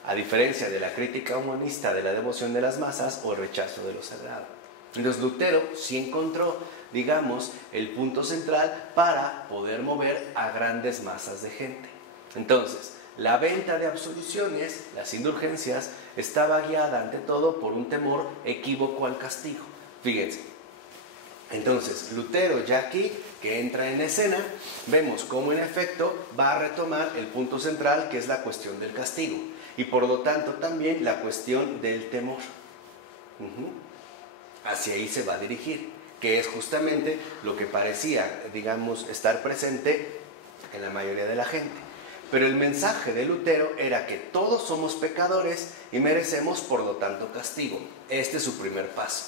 a diferencia de la crítica humanista de la devoción de las masas o el rechazo de lo sagrado. Entonces Lutero sí encontró, digamos, el punto central para poder mover a grandes masas de gente. Entonces, la venta de absoluciones, las indulgencias, estaba guiada ante todo por un temor equívoco al castigo. Fíjense. Entonces, Lutero ya aquí, que entra en escena, vemos cómo en efecto va a retomar el punto central, que es la cuestión del castigo, y por lo tanto también la cuestión del temor. Hacia ahí se va a dirigir, que es justamente lo que parecía, digamos, estar presente en la mayoría de la gente. Pero el mensaje de Lutero era que todos somos pecadores y merecemos por lo tanto castigo. Este es su primer paso.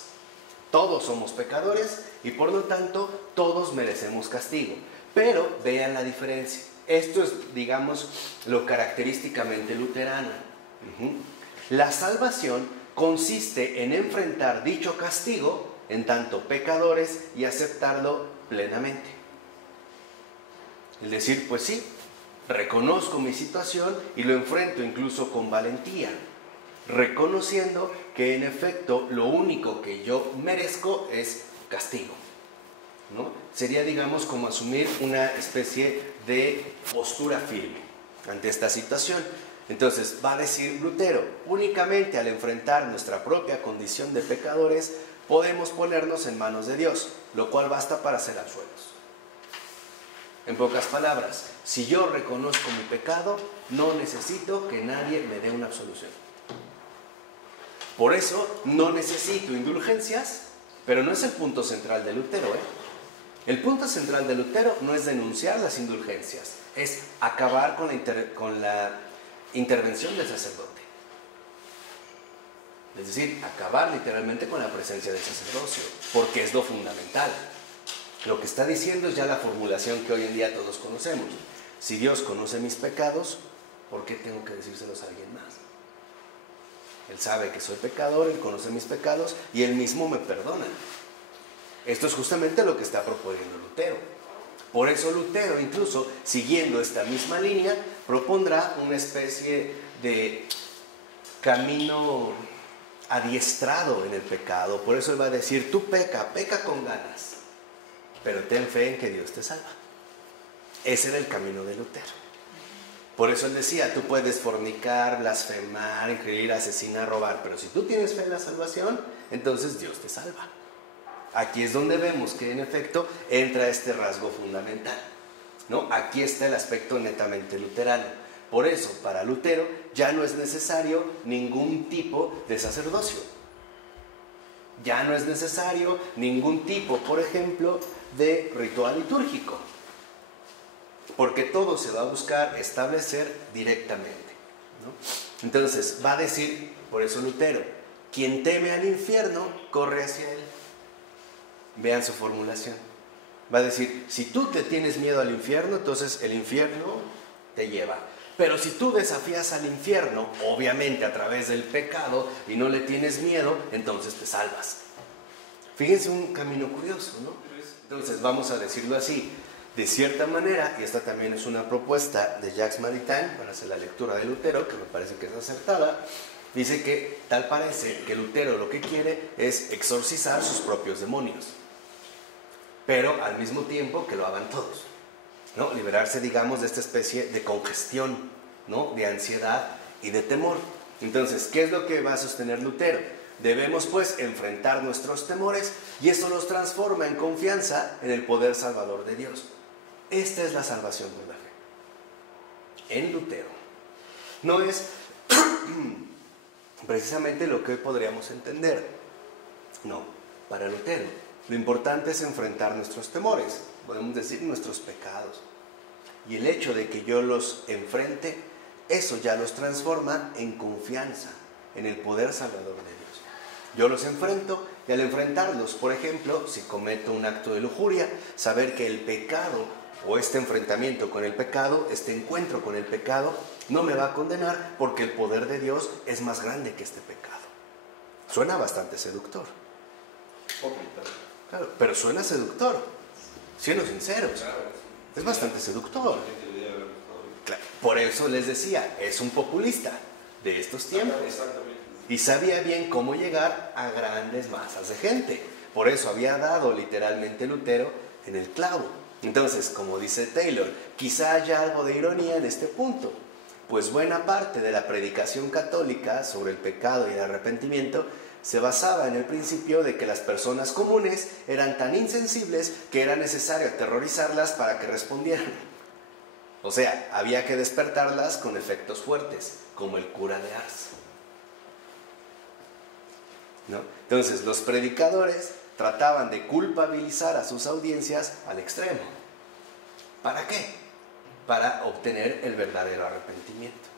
Todos somos pecadores y por lo tanto todos merecemos castigo. Pero vean la diferencia. Esto es, digamos, lo característicamente luterano. La salvación consiste en enfrentar dicho castigo en tanto pecadores y aceptarlo plenamente. Es decir, pues sí, reconozco mi situación y lo enfrento incluso con valentía, reconociendo que en efecto lo único que yo merezco es castigo, ¿no? Sería, digamos, como asumir una especie de postura firme ante esta situación. Entonces va a decir Lutero, únicamente al enfrentar nuestra propia condición de pecadores podemos ponernos en manos de Dios, lo cual basta para ser absueltos. En pocas palabras, si yo reconozco mi pecado, no necesito que nadie me dé una absolución. Por eso no necesito indulgencias, pero no es el punto central de Lutero, El punto central de Lutero no es denunciar las indulgencias, es acabar con la intervención del sacerdote. Es decir, acabar literalmente con la presencia del sacerdocio, porque es lo fundamental. Lo que está diciendo es ya la formulación que hoy en día todos conocemos. Si Dios conoce mis pecados, ¿por qué tengo que decírselos a alguien más? Él sabe que soy pecador, Él conoce mis pecados y Él mismo me perdona. Esto es justamente lo que está proponiendo Lutero. Por eso Lutero, incluso siguiendo esta misma línea, propondrá una especie de camino adiestrado en el pecado. Por eso él va a decir, tú peca con ganas, pero ten fe en que Dios te salva. Ese era el camino de Lutero. Por eso él decía, tú puedes fornicar, blasfemar, inquirir, asesinar, robar, pero si tú tienes fe en la salvación, entonces Dios te salva. Aquí es donde vemos que en efecto entra este rasgo fundamental, ¿no? Aquí está el aspecto netamente luterano. Por eso, para Lutero ya no es necesario ningún tipo de sacerdocio. Ya no es necesario ningún tipo, por ejemplo, de ritual litúrgico. porque todo se va a buscar establecer directamente, ¿no? Entonces, va a decir, por eso Lutero, quien teme al infierno, corre hacia él. Vean su formulación. Va a decir, si tú te tienes miedo al infierno, entonces el infierno te lleva. Pero si tú desafías al infierno, obviamente a través del pecado, y no le tienes miedo, entonces te salvas. Fíjense un camino curioso, ¿no? Entonces vamos a decirlo así, de cierta manera, y esta también es una propuesta de Jacques Maritain para hacer la lectura de Lutero, que me parece que es acertada, dice que tal parece que Lutero lo que quiere es exorcizar sus propios demonios, pero al mismo tiempo que lo hagan todos, ¿no? Liberarse, digamos, de esta especie de congestión, ¿no? De ansiedad y de temor. Entonces, ¿qué es lo que va a sostener Lutero? Debemos pues enfrentar nuestros temores y eso los transforma en confianza en el poder salvador de Dios. Esta es la salvación por la fe. En Lutero. No es precisamente lo que hoy podríamos entender. No, para Lutero lo importante es enfrentar nuestros temores, podemos decir nuestros pecados. Y el hecho de que yo los enfrente, eso ya los transforma en confianza en el poder salvador de Dios. Yo los enfrento y al enfrentarlos, por ejemplo, si cometo un acto de lujuria, saber que el pecado o este enfrentamiento con el pecado, este encuentro con el pecado, no me va a condenar porque el poder de Dios es más grande que este pecado. Suena bastante seductor. Claro, pero suena seductor, siendo sinceros. Es bastante seductor. Claro, por eso les decía, es un populista de estos tiempos. Y sabía bien cómo llegar a grandes masas de gente. Por eso había dado literalmente Lutero en el clavo. Entonces, como dice Taylor, quizá haya algo de ironía en este punto, pues buena parte de la predicación católica sobre el pecado y el arrepentimiento se basaba en el principio de que las personas comunes eran tan insensibles que era necesario aterrorizarlas para que respondieran. O sea, había que despertarlas con efectos fuertes, como el cura de Ars, ¿no? Entonces, los predicadores trataban de culpabilizar a sus audiencias al extremo. ¿Para qué? Para obtener el verdadero arrepentimiento.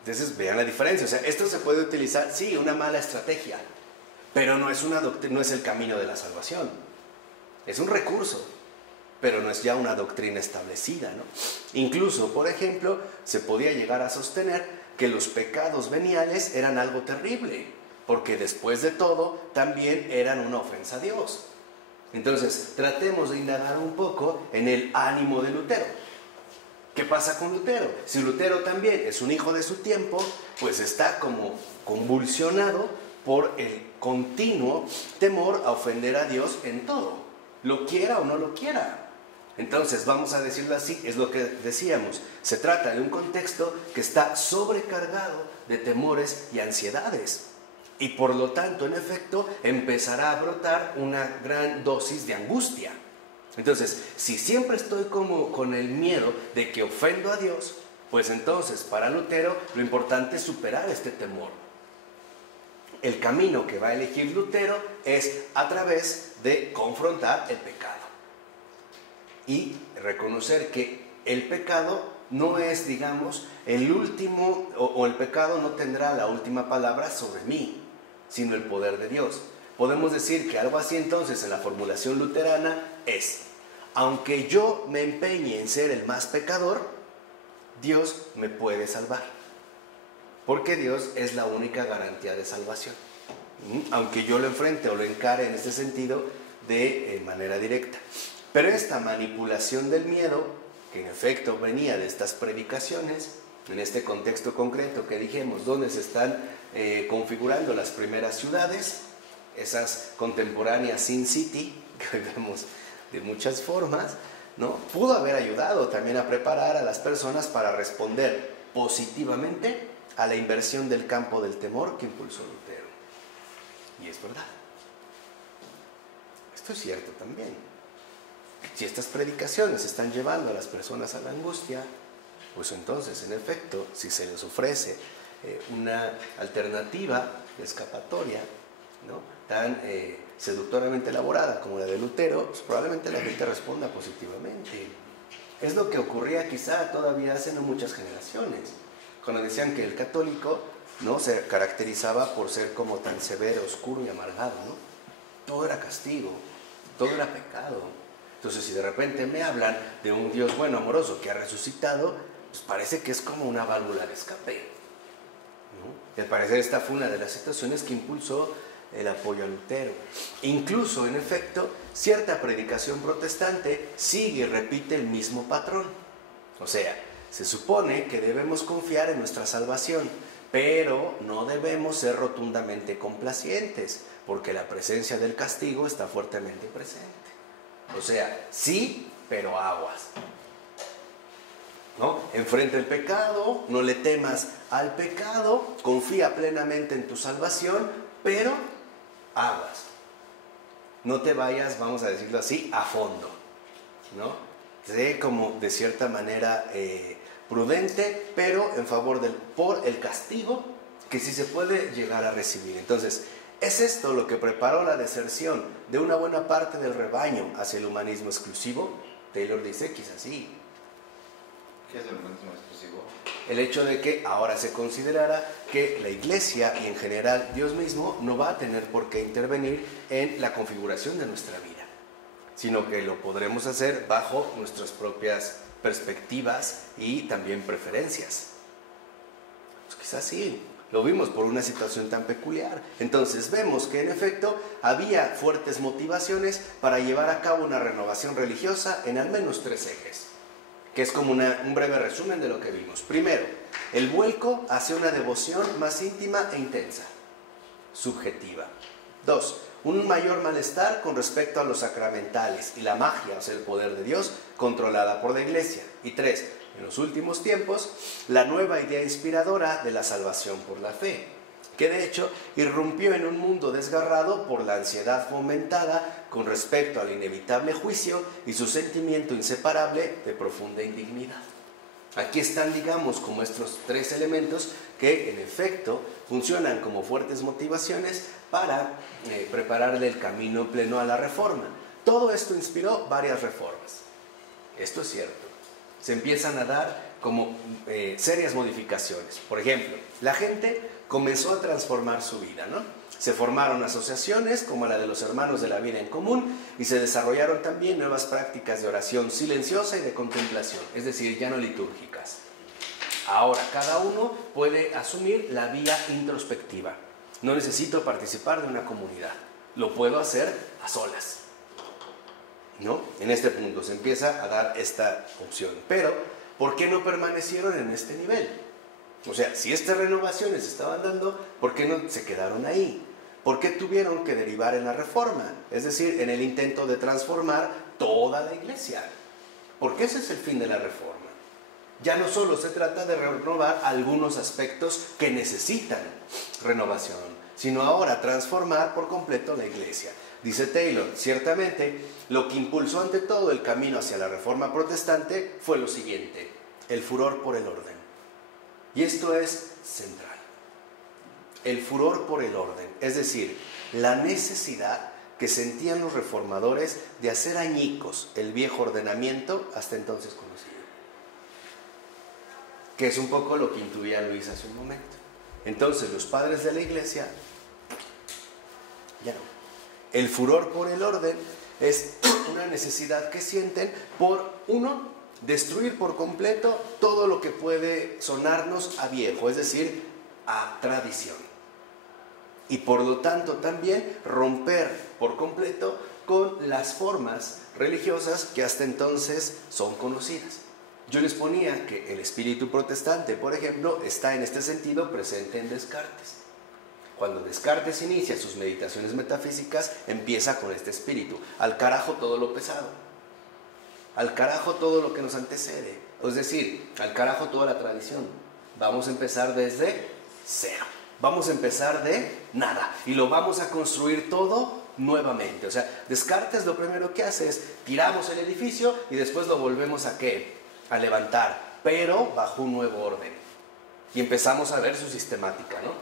Entonces, vean la diferencia. O sea, esto se puede utilizar, sí, una mala estrategia, pero no es una no es el camino de la salvación. Es un recurso, pero no es ya una doctrina establecida, ¿no? Incluso, por ejemplo, se podía llegar a sostener que los pecados veniales eran algo terrible, porque después de todo también eran una ofensa a Dios. Entonces, tratemos de indagar un poco en el ánimo de Lutero. ¿Qué pasa con Lutero? Si Lutero también es un hijo de su tiempo, pues está como convulsionado por el continuo temor a ofender a Dios en todo, lo quiera o no lo quiera. Entonces, vamos a decirlo así, es lo que decíamos, se trata de un contexto que está sobrecargado de temores y ansiedades. Y por lo tanto, en efecto, empezará a brotar una gran dosis de angustia. Entonces, si siempre estoy como con el miedo de que ofendo a Dios, pues entonces para Lutero lo importante es superar este temor. El camino que va a elegir Lutero es a través de confrontar el pecado y reconocer que el pecado no es, digamos, el último, o el pecado no tendrá la última palabra sobre mí, sino el poder de Dios. Podemos decir que algo así entonces en la formulación luterana es: aunque yo me empeñe en ser el más pecador, Dios me puede salvar, porque Dios es la única garantía de salvación, aunque yo lo enfrente o lo encare en este sentido de manera directa. Pero esta manipulación del miedo, que en efecto venía de estas predicaciones, en este contexto concreto que dijimos, donde se están configurando las primeras ciudades, esas contemporáneas Sin City, que vemos de muchas formas, ¿no? Pudo haber ayudado también a preparar a las personas para responder positivamente a la inversión del campo del temor que impulsó Lutero. Y es verdad. Esto es cierto también. Si estas predicaciones están llevando a las personas a la angustia, pues entonces, en efecto, si se les ofrece una alternativa de escapatoria, ¿no?, tan seductoramente elaborada como la de Lutero, pues probablemente la gente responda positivamente. Es lo que ocurría quizá todavía hace no muchas generaciones, cuando decían que el católico, ¿no?, se caracterizaba por ser como tan severo, oscuro y amargado, ¿no? Todo era castigo, todo era pecado. Entonces, si de repente me hablan de un Dios bueno, amoroso, que ha resucitado, pues parece que es como una válvula de escape, ¿no? Y al parecer esta fue una de las situaciones que impulsó el apoyo a Lutero. Incluso, en efecto, cierta predicación protestante sigue y repite el mismo patrón. O sea, se supone que debemos confiar en nuestra salvación, pero no debemos ser rotundamente complacientes, porque la presencia del castigo está fuertemente presente. O sea, sí, pero aguas, ¿no? Enfrenta el pecado, no le temas al pecado, confía plenamente en tu salvación, pero aguas. No te vayas, vamos a decirlo así, a fondo, ¿no? Sé como de cierta manera prudente, pero en favor por el castigo que sí se puede llegar a recibir. Entonces, ¿es esto lo que preparó la deserción de una buena parte del rebaño hacia el humanismo exclusivo? Taylor dice, quizás sí. ¿Qué es el humanismo exclusivo? El hecho de que ahora se considerara que la Iglesia y en general Dios mismo no va a tener por qué intervenir en la configuración de nuestra vida, sino que lo podremos hacer bajo nuestras propias perspectivas y también preferencias. Pues quizás sí, lo vimos por una situación tan peculiar. Entonces vemos que en efecto había fuertes motivaciones para llevar a cabo una renovación religiosa en al menos 3 ejes, que es como un breve resumen de lo que vimos. Primero, el vuelco hacia una devoción más íntima e intensa, subjetiva. 2, un mayor malestar con respecto a los sacramentales y la magia, o sea, el poder de Dios, controlada por la Iglesia. Y 3, en los últimos tiempos, la nueva idea inspiradora de la salvación por la fe, que de hecho irrumpió en un mundo desgarrado por la ansiedad fomentada con respecto al inevitable juicio y su sentimiento inseparable de profunda indignidad. Aquí están, digamos, como estos 3 elementos que en efecto funcionan como fuertes motivaciones para prepararle el camino pleno a la reforma. Todo esto inspiró varias reformas. Esto es cierto. Se empiezan a dar como serias modificaciones. Por ejemplo, la gente comenzó a transformar su vida, ¿no? Se formaron asociaciones como la de los Hermanos de la Vida en Común y se desarrollaron también nuevas prácticas de oración silenciosa y de contemplación, es decir, ya no litúrgicas. Ahora, cada uno puede asumir la vía introspectiva. No necesito participar de una comunidad, lo puedo hacer a solas, ¿no? En este punto se empieza a dar esta opción. Pero, ¿por qué no permanecieron en este nivel? O sea, si estas renovaciones estaban dando, ¿por qué no se quedaron ahí? ¿Por qué tuvieron que derivar en la reforma? Es decir, en el intento de transformar toda la iglesia. Porque ese es el fin de la reforma. Ya no solo se trata de renovar algunos aspectos que necesitan renovación, sino ahora transformar por completo la iglesia. Dice Taylor, ciertamente, lo que impulsó ante todo el camino hacia la reforma protestante fue lo siguiente: el furor por el orden. Y esto es central. El furor por el orden, es decir, la necesidad que sentían los reformadores de hacer añicos el viejo ordenamiento hasta entonces conocido. Que es un poco lo que intuía Luis hace un momento. Entonces los padres de la iglesia, ya no. El furor por el orden es una necesidad que sienten por, uno, destruir por completo todo lo que puede sonarnos a viejo, es decir, a tradición. Y por lo tanto también romper por completo con las formas religiosas que hasta entonces son conocidas. Yo les ponía que el espíritu protestante, por ejemplo, está en este sentido presente en Descartes. Cuando Descartes inicia sus meditaciones metafísicas, empieza con este espíritu: al carajo todo lo pesado, al carajo todo lo que nos antecede, es decir, al carajo toda la tradición. Vamos a empezar desde cero, vamos a empezar de nada y lo vamos a construir todo nuevamente. O sea, Descartes lo primero que hace es tiramos el edificio y después lo volvemos a ¿qué? A levantar, pero bajo un nuevo orden. Y empezamos a ver su sistemática, ¿no?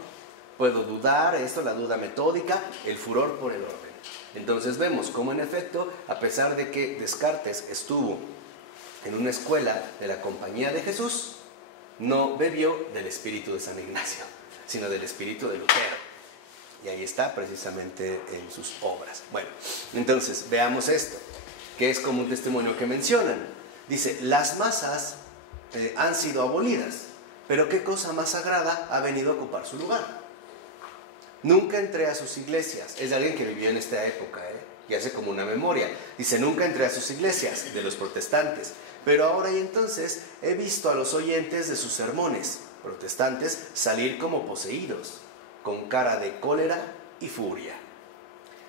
Puedo dudar, esto, la duda metódica, el furor por el orden. Entonces vemos cómo en efecto, a pesar de que Descartes estuvo en una escuela de la Compañía de Jesús, no bebió del espíritu de San Ignacio, sino del espíritu de Lutero. Y ahí está precisamente en sus obras. Bueno, entonces veamos esto, que es como un testimonio que mencionan. Dice, las masas han sido abolidas, pero ¿qué cosa más sagrada ha venido a ocupar su lugar? Nunca entré a sus iglesias. Es de alguien que vivió en esta época, y hace como una memoria. Dice, nunca entré a sus iglesias, de los protestantes, pero ahora y entonces he visto a los oyentes de sus sermones protestantes salir como poseídos, con cara de cólera y furia.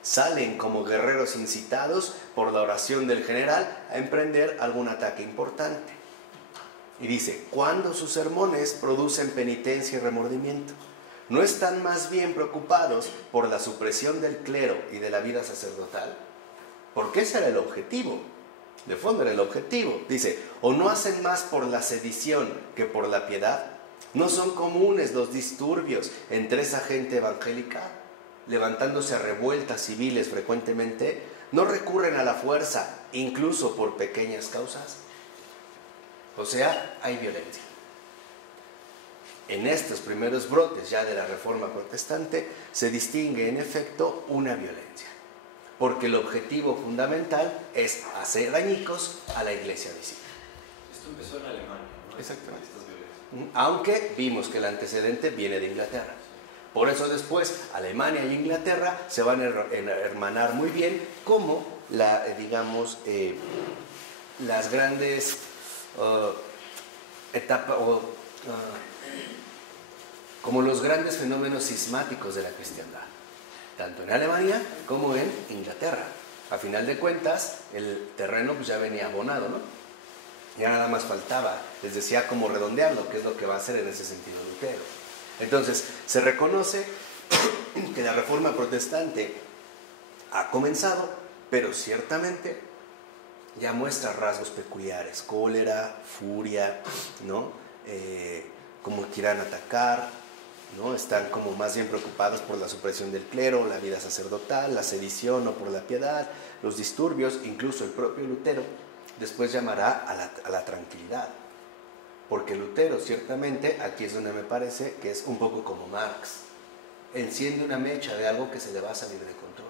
Salen como guerreros incitados por la oración del general a emprender algún ataque importante. Y dice, cuando sus sermones producen penitencia y remordimiento, ¿no están más bien preocupados por la supresión del clero y de la vida sacerdotal? Porque ese era el objetivo. De fondo era el objetivo. Dice, ¿o no hacen más por la sedición que por la piedad? ¿No son comunes los disturbios entre esa gente evangélica, levantándose a revueltas civiles frecuentemente? ¿No recurren a la fuerza, incluso por pequeñas causas? O sea, hay violencia. En estos primeros brotes ya de la Reforma Protestante se distingue en efecto una violencia, porque el objetivo fundamental es hacer añicos a la iglesia visible. Esto empezó en Alemania, ¿no? Exactamente. Estas violencias. Aunque vimos que el antecedente viene de Inglaterra. Por eso después Alemania y Inglaterra se van a hermanar muy bien como las grandes etapas como los grandes fenómenos sismáticos de la cristiandad, tanto en Alemania como en Inglaterra. A final de cuentas, el terreno pues ya venía abonado, ¿no? Ya nada más faltaba, les decía cómo redondearlo, que es lo que va a hacer en ese sentido Lutero. Entonces, se reconoce que la Reforma Protestante ha comenzado, pero ciertamente ya muestra rasgos peculiares, cólera, furia, ¿no? Como quieran atacar, ¿no? Están como más bien preocupados por la supresión del clero, la vida sacerdotal, la sedición o por la piedad, los disturbios. Incluso el propio Lutero después llamará a la tranquilidad, porque Lutero ciertamente, aquí es donde me parece que es un poco como Marx, enciende una mecha de algo que se le va a salir de control.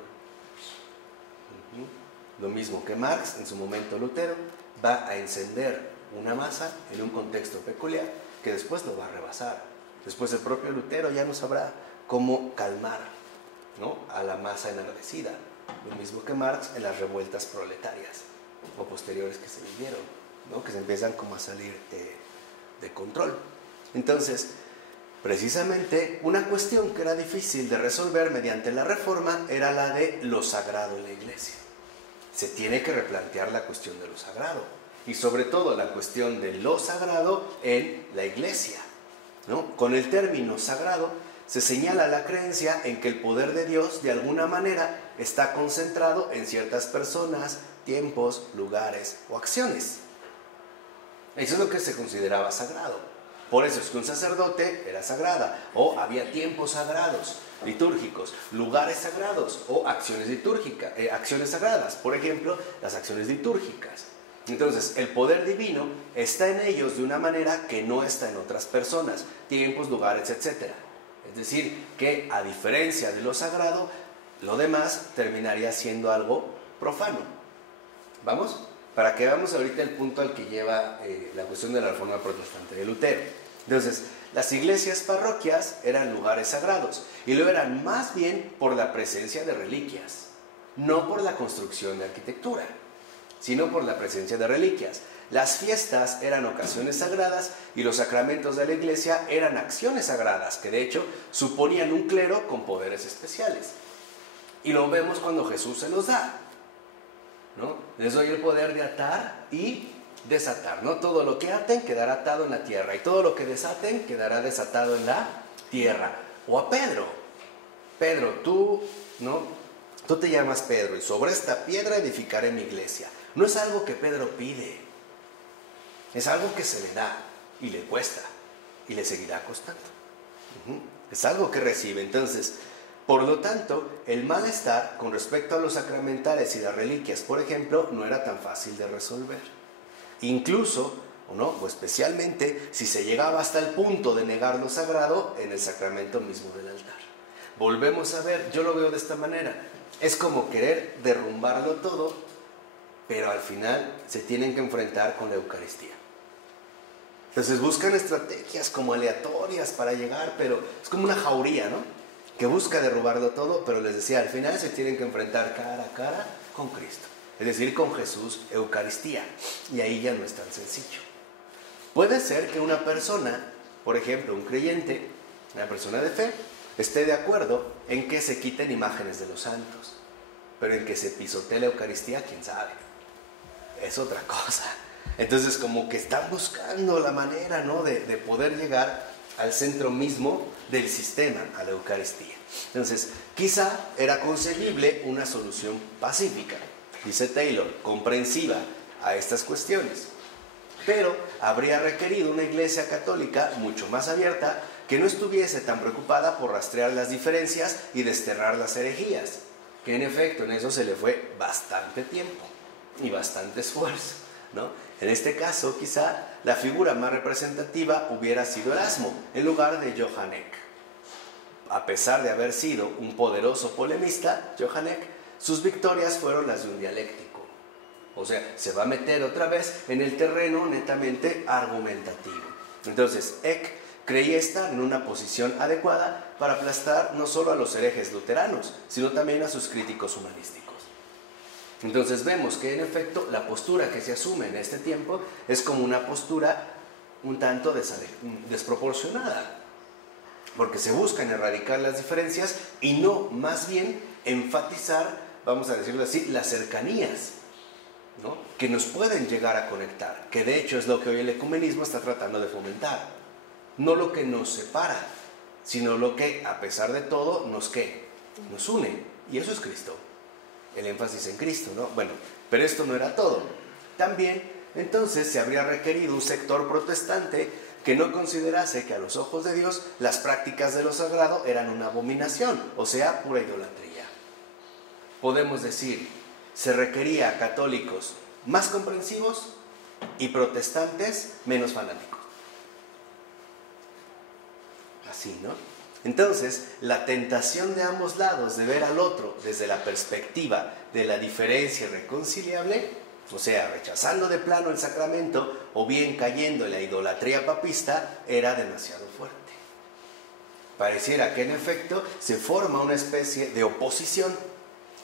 Lo mismo que Marx, en su momento Lutero va a encender una masa en un contexto peculiar que después lo va a rebasar. Después el propio Lutero ya no sabrá cómo calmar, ¿no?, a la masa enardecida. Lo mismo que Marx en las revueltas proletarias o posteriores que se vivieron, ¿no?, que se empiezan como a salir de control. Entonces, precisamente una cuestión que era difícil de resolver mediante la Reforma era la de lo sagrado en la iglesia. Se tiene que replantear la cuestión de lo sagrado y sobre todo la cuestión de lo sagrado en la iglesia, ¿no? Con el término sagrado se señala la creencia en que el poder de Dios de alguna manera está concentrado en ciertas personas, tiempos, lugares o acciones. Eso es lo que se consideraba sagrado. Por eso es que un sacerdote era sagrada, o había tiempos sagrados, litúrgicos, lugares sagrados o acciones litúrgicas, acciones sagradas, por ejemplo, las acciones litúrgicas. Entonces, el poder divino está en ellos de una manera que no está en otras personas, tiempos, lugares, etc. Es decir, que a diferencia de lo sagrado, lo demás terminaría siendo algo profano. ¿Vamos? Para que veamos ahorita el punto al que lleva la cuestión de la Reforma Protestante de Lutero. Entonces, las iglesias parroquias eran lugares sagrados, y lo eran más bien por la presencia de reliquias, no por la construcción de arquitectura, sino por la presencia de reliquias. Las fiestas eran ocasiones sagradas y los sacramentos de la iglesia eran acciones sagradas, que de hecho suponían un clero con poderes especiales. Y lo vemos cuando Jesús se los da, ¿no? Les doy el poder de atar y desatar, ¿no? Todo lo que aten quedará atado en la tierra y todo lo que desaten quedará desatado en la tierra. O a Pedro, tú, ¿no?, tú te llamas Pedro y sobre esta piedra edificaré mi iglesia. No es algo que Pedro pide, es algo que se le da y le cuesta y le seguirá costando. Es algo que recibe. Entonces, por lo tanto, el malestar con respecto a los sacramentales y las reliquias, por ejemplo, no era tan fácil de resolver. incluso, o especialmente, si se llegaba hasta el punto de negar lo sagrado en el sacramento mismo del altar. Volvemos a ver, yo lo veo de esta manera, es como querer derrumbarlo todo, pero al final se tienen que enfrentar con la Eucaristía. Entonces buscan estrategias como aleatorias para llegar, pero es como una jauría, ¿no? Que busca derrubarlo todo, pero les decía, al final se tienen que enfrentar cara a cara con Cristo. Es decir, con Jesús, Eucaristía. Y ahí ya no es tan sencillo. Puede ser que una persona, por ejemplo, un creyente, una persona de fe, esté de acuerdo en que se quiten imágenes de los santos, pero en que se pisotee la Eucaristía, quién sabe. Es otra cosa. Entonces, como que están buscando la manera, ¿no?, de poder llegar al centro mismo del sistema, a la Eucaristía. Entonces, quizá era concebible una solución pacífica, dice Taylor, comprensiva a estas cuestiones. Pero habría requerido una iglesia católica mucho más abierta, que no estuviese tan preocupada por rastrear las diferencias y desterrar las herejías, que en efecto en eso se le fue bastante tiempo y bastante esfuerzo, ¿no? En este caso, quizá la figura más representativa hubiera sido Erasmo, en lugar de Johann Eck. A pesar de haber sido un poderoso polemista, Johann Eck, sus victorias fueron las de un dialéctico. O sea, se va a meter otra vez en el terreno netamente argumentativo. Entonces, Eck creía estar en una posición adecuada para aplastar no solo a los herejes luteranos, sino también a sus críticos humanísticos. Entonces vemos que en efecto la postura que se asume en este tiempo es como una postura un tanto desproporcionada, porque se buscan erradicar las diferencias y no más bien enfatizar, vamos a decirlo así, las cercanías, ¿no?, que nos pueden llegar a conectar, que de hecho es lo que hoy el ecumenismo está tratando de fomentar. No lo que nos separa, sino lo que a pesar de todo nos une, y eso es Cristo. El énfasis en Cristo, ¿no? Bueno, pero esto no era todo. También, entonces, se habría requerido un sector protestante que no considerase que a los ojos de Dios las prácticas de lo sagrado eran una abominación, o sea, pura idolatría. Podemos decir, se requería a católicos más comprensivos y protestantes menos fanáticos. Así, ¿no? Entonces, la tentación de ambos lados de ver al otro desde la perspectiva de la diferencia irreconciliable, o sea, rechazando de plano el sacramento o bien cayendo en la idolatría papista, era demasiado fuerte. Pareciera que en efecto se forma una especie de oposición,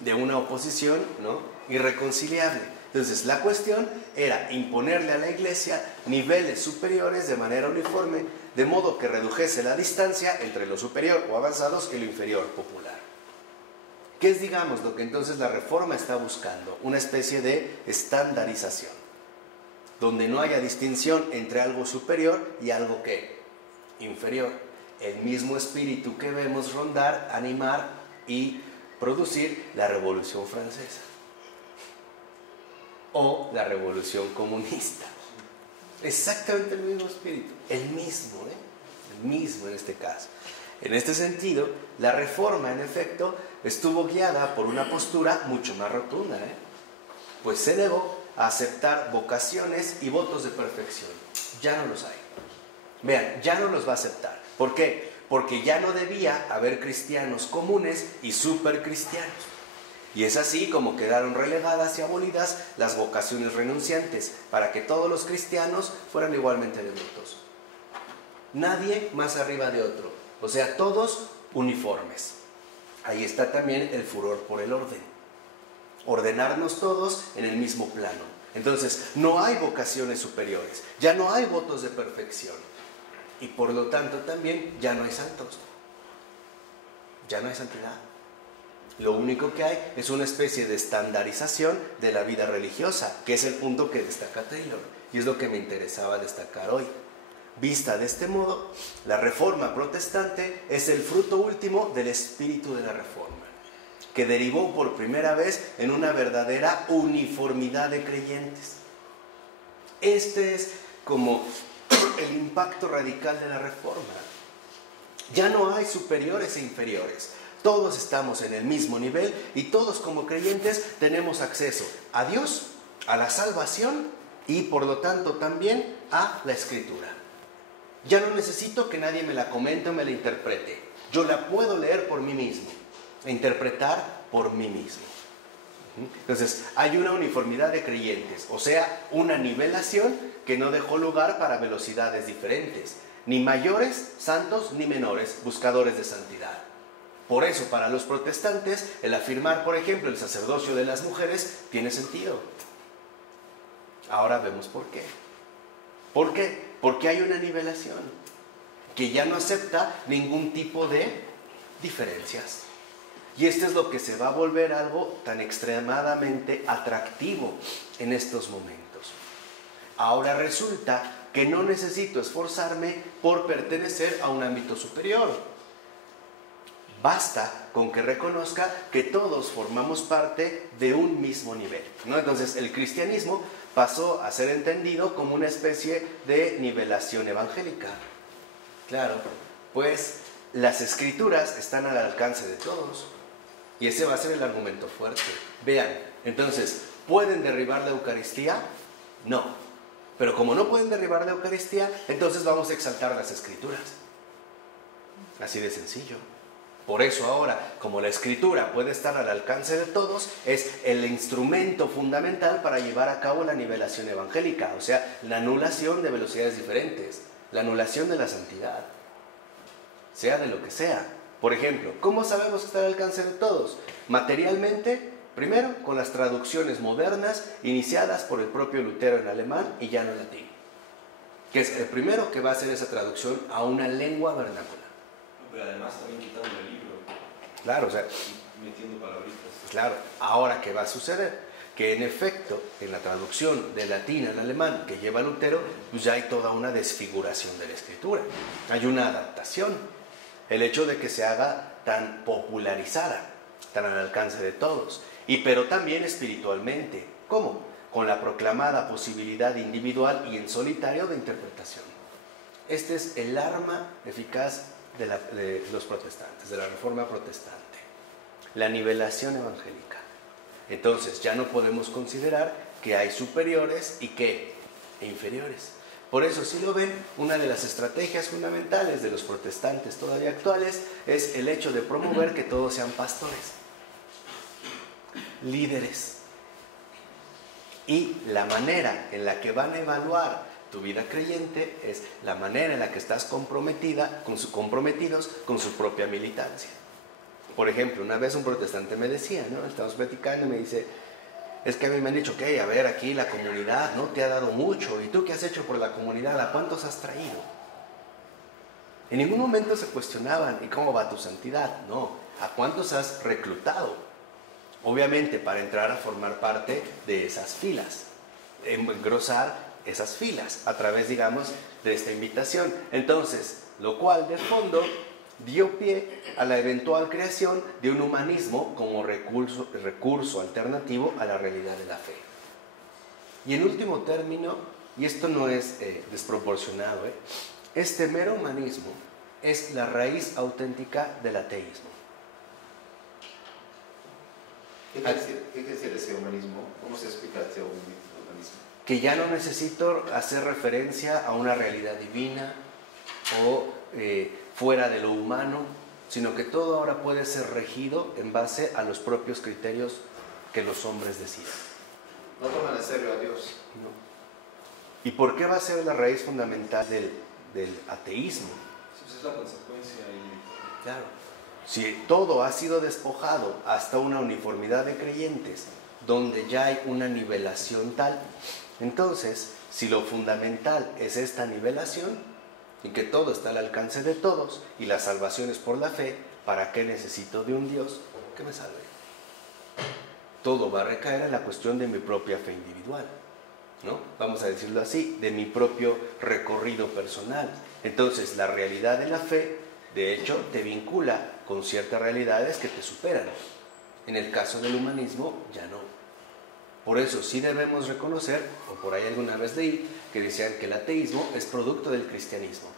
de una oposición, ¿no?, irreconciliable. Entonces, la cuestión era imponerle a la Iglesia niveles superiores de manera uniforme, de modo que redujese la distancia entre lo superior o avanzados y lo inferior popular. ¿Qué es, digamos, lo que entonces la Reforma está buscando? Una especie de estandarización, donde no haya distinción entre algo superior y algo ¿qué? Inferior. El mismo espíritu que vemos rondar, animar y producir la Revolución Francesa o la Revolución Comunista. Exactamente el mismo espíritu, el mismo en este caso. En este sentido, la Reforma, en efecto, estuvo guiada por una postura mucho más rotunda, pues se negó a aceptar vocaciones y votos de perfección. Ya no los hay. Vean, ya no los va a aceptar. ¿Por qué? Porque ya no debía haber cristianos comunes y supercristianos. Y es así como quedaron relegadas y abolidas las vocaciones renunciantes, para que todos los cristianos fueran igualmente devotos. Nadie más arriba de otro, o sea, todos uniformes. Ahí está también el furor por el orden. Ordenarnos todos en el mismo plano. Entonces, no hay vocaciones superiores, ya no hay votos de perfección. Y por lo tanto también ya no hay santos. Ya no hay santidad. Lo único que hay es una especie de estandarización de la vida religiosa, que es el punto que destaca Taylor, y es lo que me interesaba destacar hoy. Vista de este modo, la Reforma protestante es el fruto último del espíritu de la Reforma, que derivó por primera vez en una verdadera uniformidad de creyentes. Este es como el impacto radical de la Reforma. Ya no hay superiores e inferiores. Todos estamos en el mismo nivel y todos como creyentes tenemos acceso a Dios, a la salvación y por lo tanto también a la escritura. Ya no necesito que nadie me la comente o me la interprete. Yo la puedo leer por mí mismo e interpretar por mí mismo. Entonces, hay una uniformidad de creyentes, o sea, una nivelación que no dejó lugar para velocidades diferentes, ni mayores santos ni menores buscadores de santidad. Por eso, para los protestantes, el afirmar, por ejemplo, el sacerdocio de las mujeres tiene sentido. Ahora vemos por qué. ¿Por qué? Porque hay una nivelación que ya no acepta ningún tipo de diferencias. Y esto es lo que se va a volver algo tan extremadamente atractivo en estos momentos. Ahora resulta que no necesito esforzarme por pertenecer a un ámbito superior. Basta con que reconozca que todos formamos parte de un mismo nivel, ¿no? Entonces el cristianismo pasó a ser entendido como una especie de nivelación evangélica. Claro, pues las escrituras están al alcance de todos. Y ese va a ser el argumento fuerte. Vean, entonces, ¿pueden derribar la Eucaristía? No. Pero como no pueden derribar la Eucaristía, entonces vamos a exaltar las Escrituras. Así de sencillo. Por eso ahora, como la Escritura puede estar al alcance de todos, es el instrumento fundamental para llevar a cabo la nivelación evangélica, o sea, la anulación de velocidades diferentes, la anulación de la santidad, sea de lo que sea. Por ejemplo, ¿cómo sabemos que está al alcance de todos? Materialmente, primero, con las traducciones modernas iniciadas por el propio Lutero en alemán y ya no en latín, que es el primero que va a hacer esa traducción a una lengua vernácula. Pero además también quitando el libro. Claro, o sea, y metiendo palabritas. Claro, ahora ¿qué va a suceder? Que en efecto, en la traducción de latín al alemán que lleva Lutero, pues ya hay toda una desfiguración de la escritura. Hay una adaptación. El hecho de que se haga tan popularizada, tan al alcance de todos, pero también espiritualmente. ¿Cómo? Con la proclamada posibilidad individual y en solitario de interpretación. Este es el arma eficaz de los protestantes, de la reforma protestante. La nivelación evangélica. Entonces, ya no podemos considerar que hay superiores y que inferiores. Por eso, si lo ven, una de las estrategias fundamentales de los protestantes todavía actuales es el hecho de promover que todos sean pastores, líderes. Y la manera en la que van a evaluar tu vida creyente es la manera en la que estás comprometidos con su propia militancia. Por ejemplo, una vez un protestante me decía, ¿no? Estamos platicando y me dice: es que a mí me han dicho que, a ver, aquí la comunidad, ¿no? Te ha dado mucho. ¿Y tú qué has hecho por la comunidad? ¿A cuántos has traído? En ningún momento se cuestionaban: ¿y cómo va tu santidad? No, ¿a cuántos has reclutado? Obviamente para entrar a formar parte de esas filas, engrosar esas filas a través, digamos, de esta invitación. Entonces, lo cual de fondo dio pie a la eventual creación de un humanismo como recurso alternativo a la realidad de la fe. Y en último término, y esto no es desproporcionado, este mero humanismo es la raíz auténtica del ateísmo. ¿Qué quiere decir ese humanismo? ¿Cómo se explica este humanismo? Que ya no necesito hacer referencia a una realidad divina o fuera de lo humano, sino que todo ahora puede ser regido en base a los propios criterios que los hombres decidan. No toman en serio a Dios. No. ¿Y por qué va a ser la raíz fundamental del ateísmo? Sí, pues es la consecuencia. Claro. Si todo ha sido despojado hasta una uniformidad de creyentes, donde ya hay una nivelación tal, entonces, si lo fundamental es esta nivelación, y que todo está al alcance de todos, y la salvación es por la fe, ¿para qué necesito de un Dios que me salve? Todo va a recaer en la cuestión de mi propia fe individual, ¿no? Vamos a decirlo así, de mi propio recorrido personal. Entonces, la realidad de la fe, de hecho, te vincula con ciertas realidades que te superan. En el caso del humanismo, ya no. Por eso sí debemos reconocer, o por ahí alguna vez leí, que decían que el ateísmo es producto del cristianismo.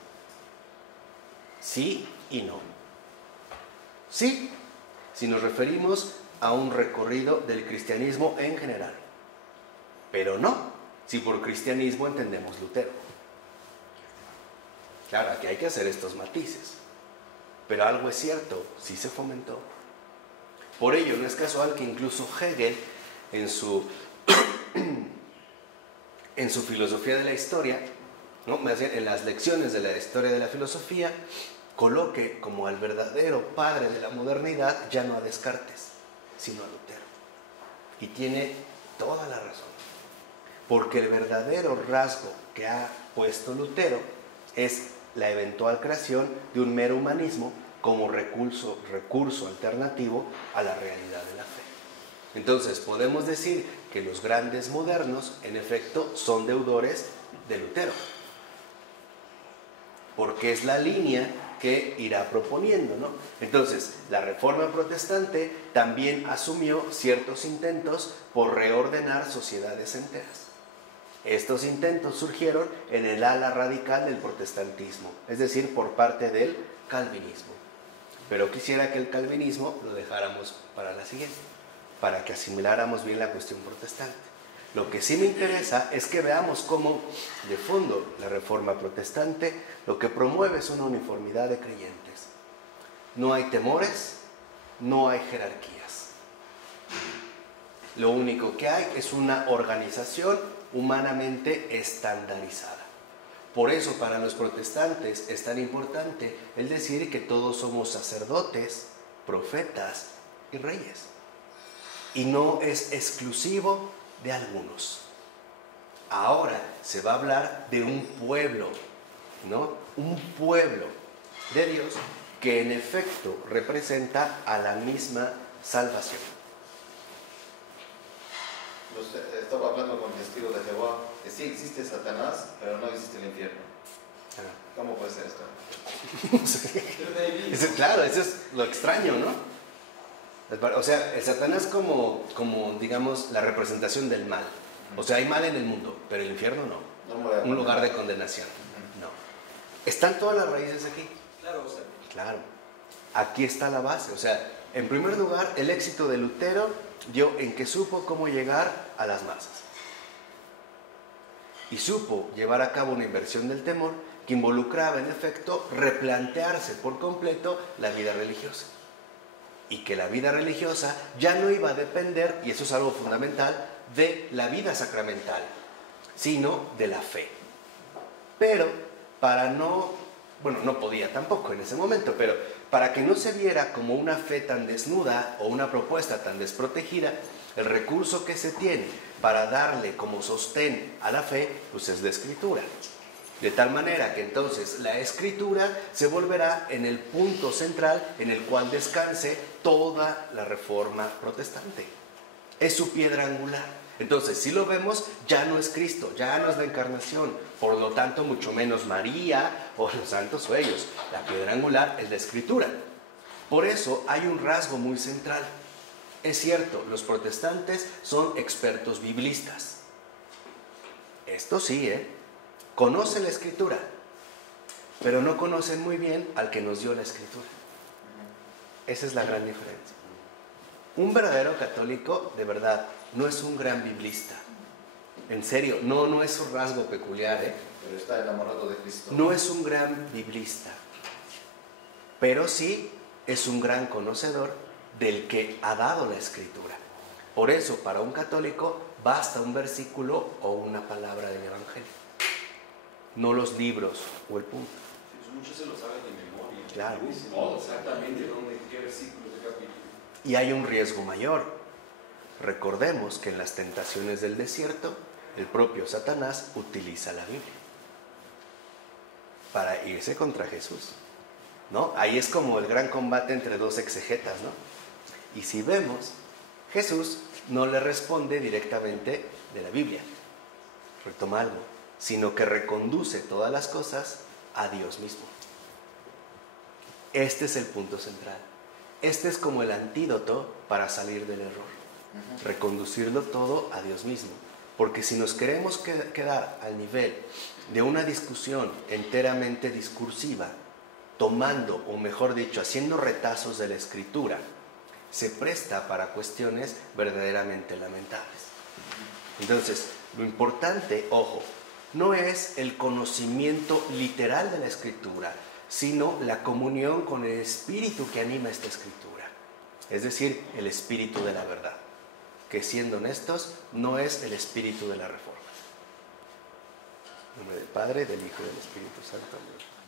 Sí y no. Sí, si nos referimos a un recorrido del cristianismo en general. Pero no, si por cristianismo entendemos Lutero. Claro, aquí hay que hacer estos matices. Pero algo es cierto, sí se fomentó. Por ello, no es casual que incluso Hegel, en su filosofía de la historia, ¿no? En las lecciones de la historia de la filosofía, coloque como al verdadero padre de la modernidad ya no a Descartes, sino a Lutero. Y tiene toda la razón. Porque el verdadero rasgo que ha puesto Lutero es la eventual creación de un mero humanismo como recurso alternativo a la realidad de la fe. Entonces, podemos decir que los grandes modernos, en efecto, son deudores de Lutero, porque es la línea que irá proponiendo, ¿no? Entonces, la Reforma Protestante también asumió ciertos intentos por reordenar sociedades enteras. Estos intentos surgieron en el ala radical del protestantismo, es decir, por parte del calvinismo. Pero quisiera que el calvinismo lo dejáramos para la siguiente, para que asimiláramos bien la cuestión protestante. Lo que sí me interesa es que veamos cómo, de fondo, la Reforma Protestante lo que promueve es una uniformidad de creyentes. No hay temores, no hay jerarquías. Lo único que hay es una organización humanamente estandarizada. Por eso para los protestantes es tan importante el decir que todos somos sacerdotes, profetas y reyes. Y no es exclusivo de algunos. Ahora se va a hablar de un pueblo, ¿no? Un pueblo de Dios que en efecto representa a la misma salvación. Estaba hablando con testigos de Jehová que sí existe Satanás, pero no existe el infierno. ¿Cómo puede ser esto? Claro, eso es lo extraño, ¿no? O sea, el Satanás como digamos, la representación del mal. O sea, hay mal en el mundo, pero el infierno no. Un lugar de condenación. No. ¿Están todas las raíces aquí? Claro, o sea. Claro. Aquí está la base. O sea, en primer lugar, el éxito de Lutero dio en que supo cómo llegar a las masas. Y supo llevar a cabo una inversión del temor que involucraba, en efecto, replantearse por completo la vida religiosa. Y que la vida religiosa ya no iba a depender, y eso es algo fundamental, de la vida sacramental, sino de la fe. Pero para no podía tampoco en ese momento, pero para que no se viera como una fe tan desnuda o una propuesta tan desprotegida, el recurso que se tiene para darle como sostén a la fe, pues es la Escritura. De tal manera que entonces la Escritura se volverá en el punto central en el cual descanse toda la Reforma Protestante. Es su piedra angular. Entonces, si lo vemos, ya no es Cristo, ya no es la encarnación, por lo tanto, mucho menos María o los santos o ellos. La piedra angular es la Escritura. Por eso hay un rasgo muy central. Es cierto, los protestantes son expertos biblistas. Esto sí, conocen la Escritura, pero no conocen muy bien al que nos dio la Escritura. Esa es la gran diferencia. Un verdadero católico, de verdad, no es un gran biblista. En serio, no es un rasgo peculiar, Pero está enamorado de Cristo. No es un gran biblista, pero sí es un gran conocedor del que ha dado la Escritura. Por eso, para un católico, basta un versículo o una palabra del Evangelio, no los libros o el punto. Muchos se lo saben de memoria. Claro. Oh, exactamente dónde, qué versículo, qué capítulo. Y hay un riesgo mayor. Recordemos que en las tentaciones del desierto, el propio Satanás utiliza la Biblia para irse contra Jesús, ¿no? Ahí es como el gran combate entre dos exegetas, ¿no? Y si vemos, Jesús no le responde directamente de la Biblia, retoma algo, sino que reconduce todas las cosas a Dios mismo. Este es el punto central. Este es como el antídoto para salir del error. Reconducirlo todo a Dios mismo. Porque si nos queremos quedar al nivel de una discusión enteramente discursiva, tomando, o mejor dicho, haciendo retazos de la Escritura, se presta para cuestiones verdaderamente lamentables. Entonces, Lo importante, ojo, no es el conocimiento literal de la Escritura, sino la comunión con el espíritu que anima esta Escritura. Es decir, el espíritu de la verdad, que siendo honestos, no es el espíritu de la reforma. En nombre del Padre, del Hijo y del Espíritu Santo. Amén.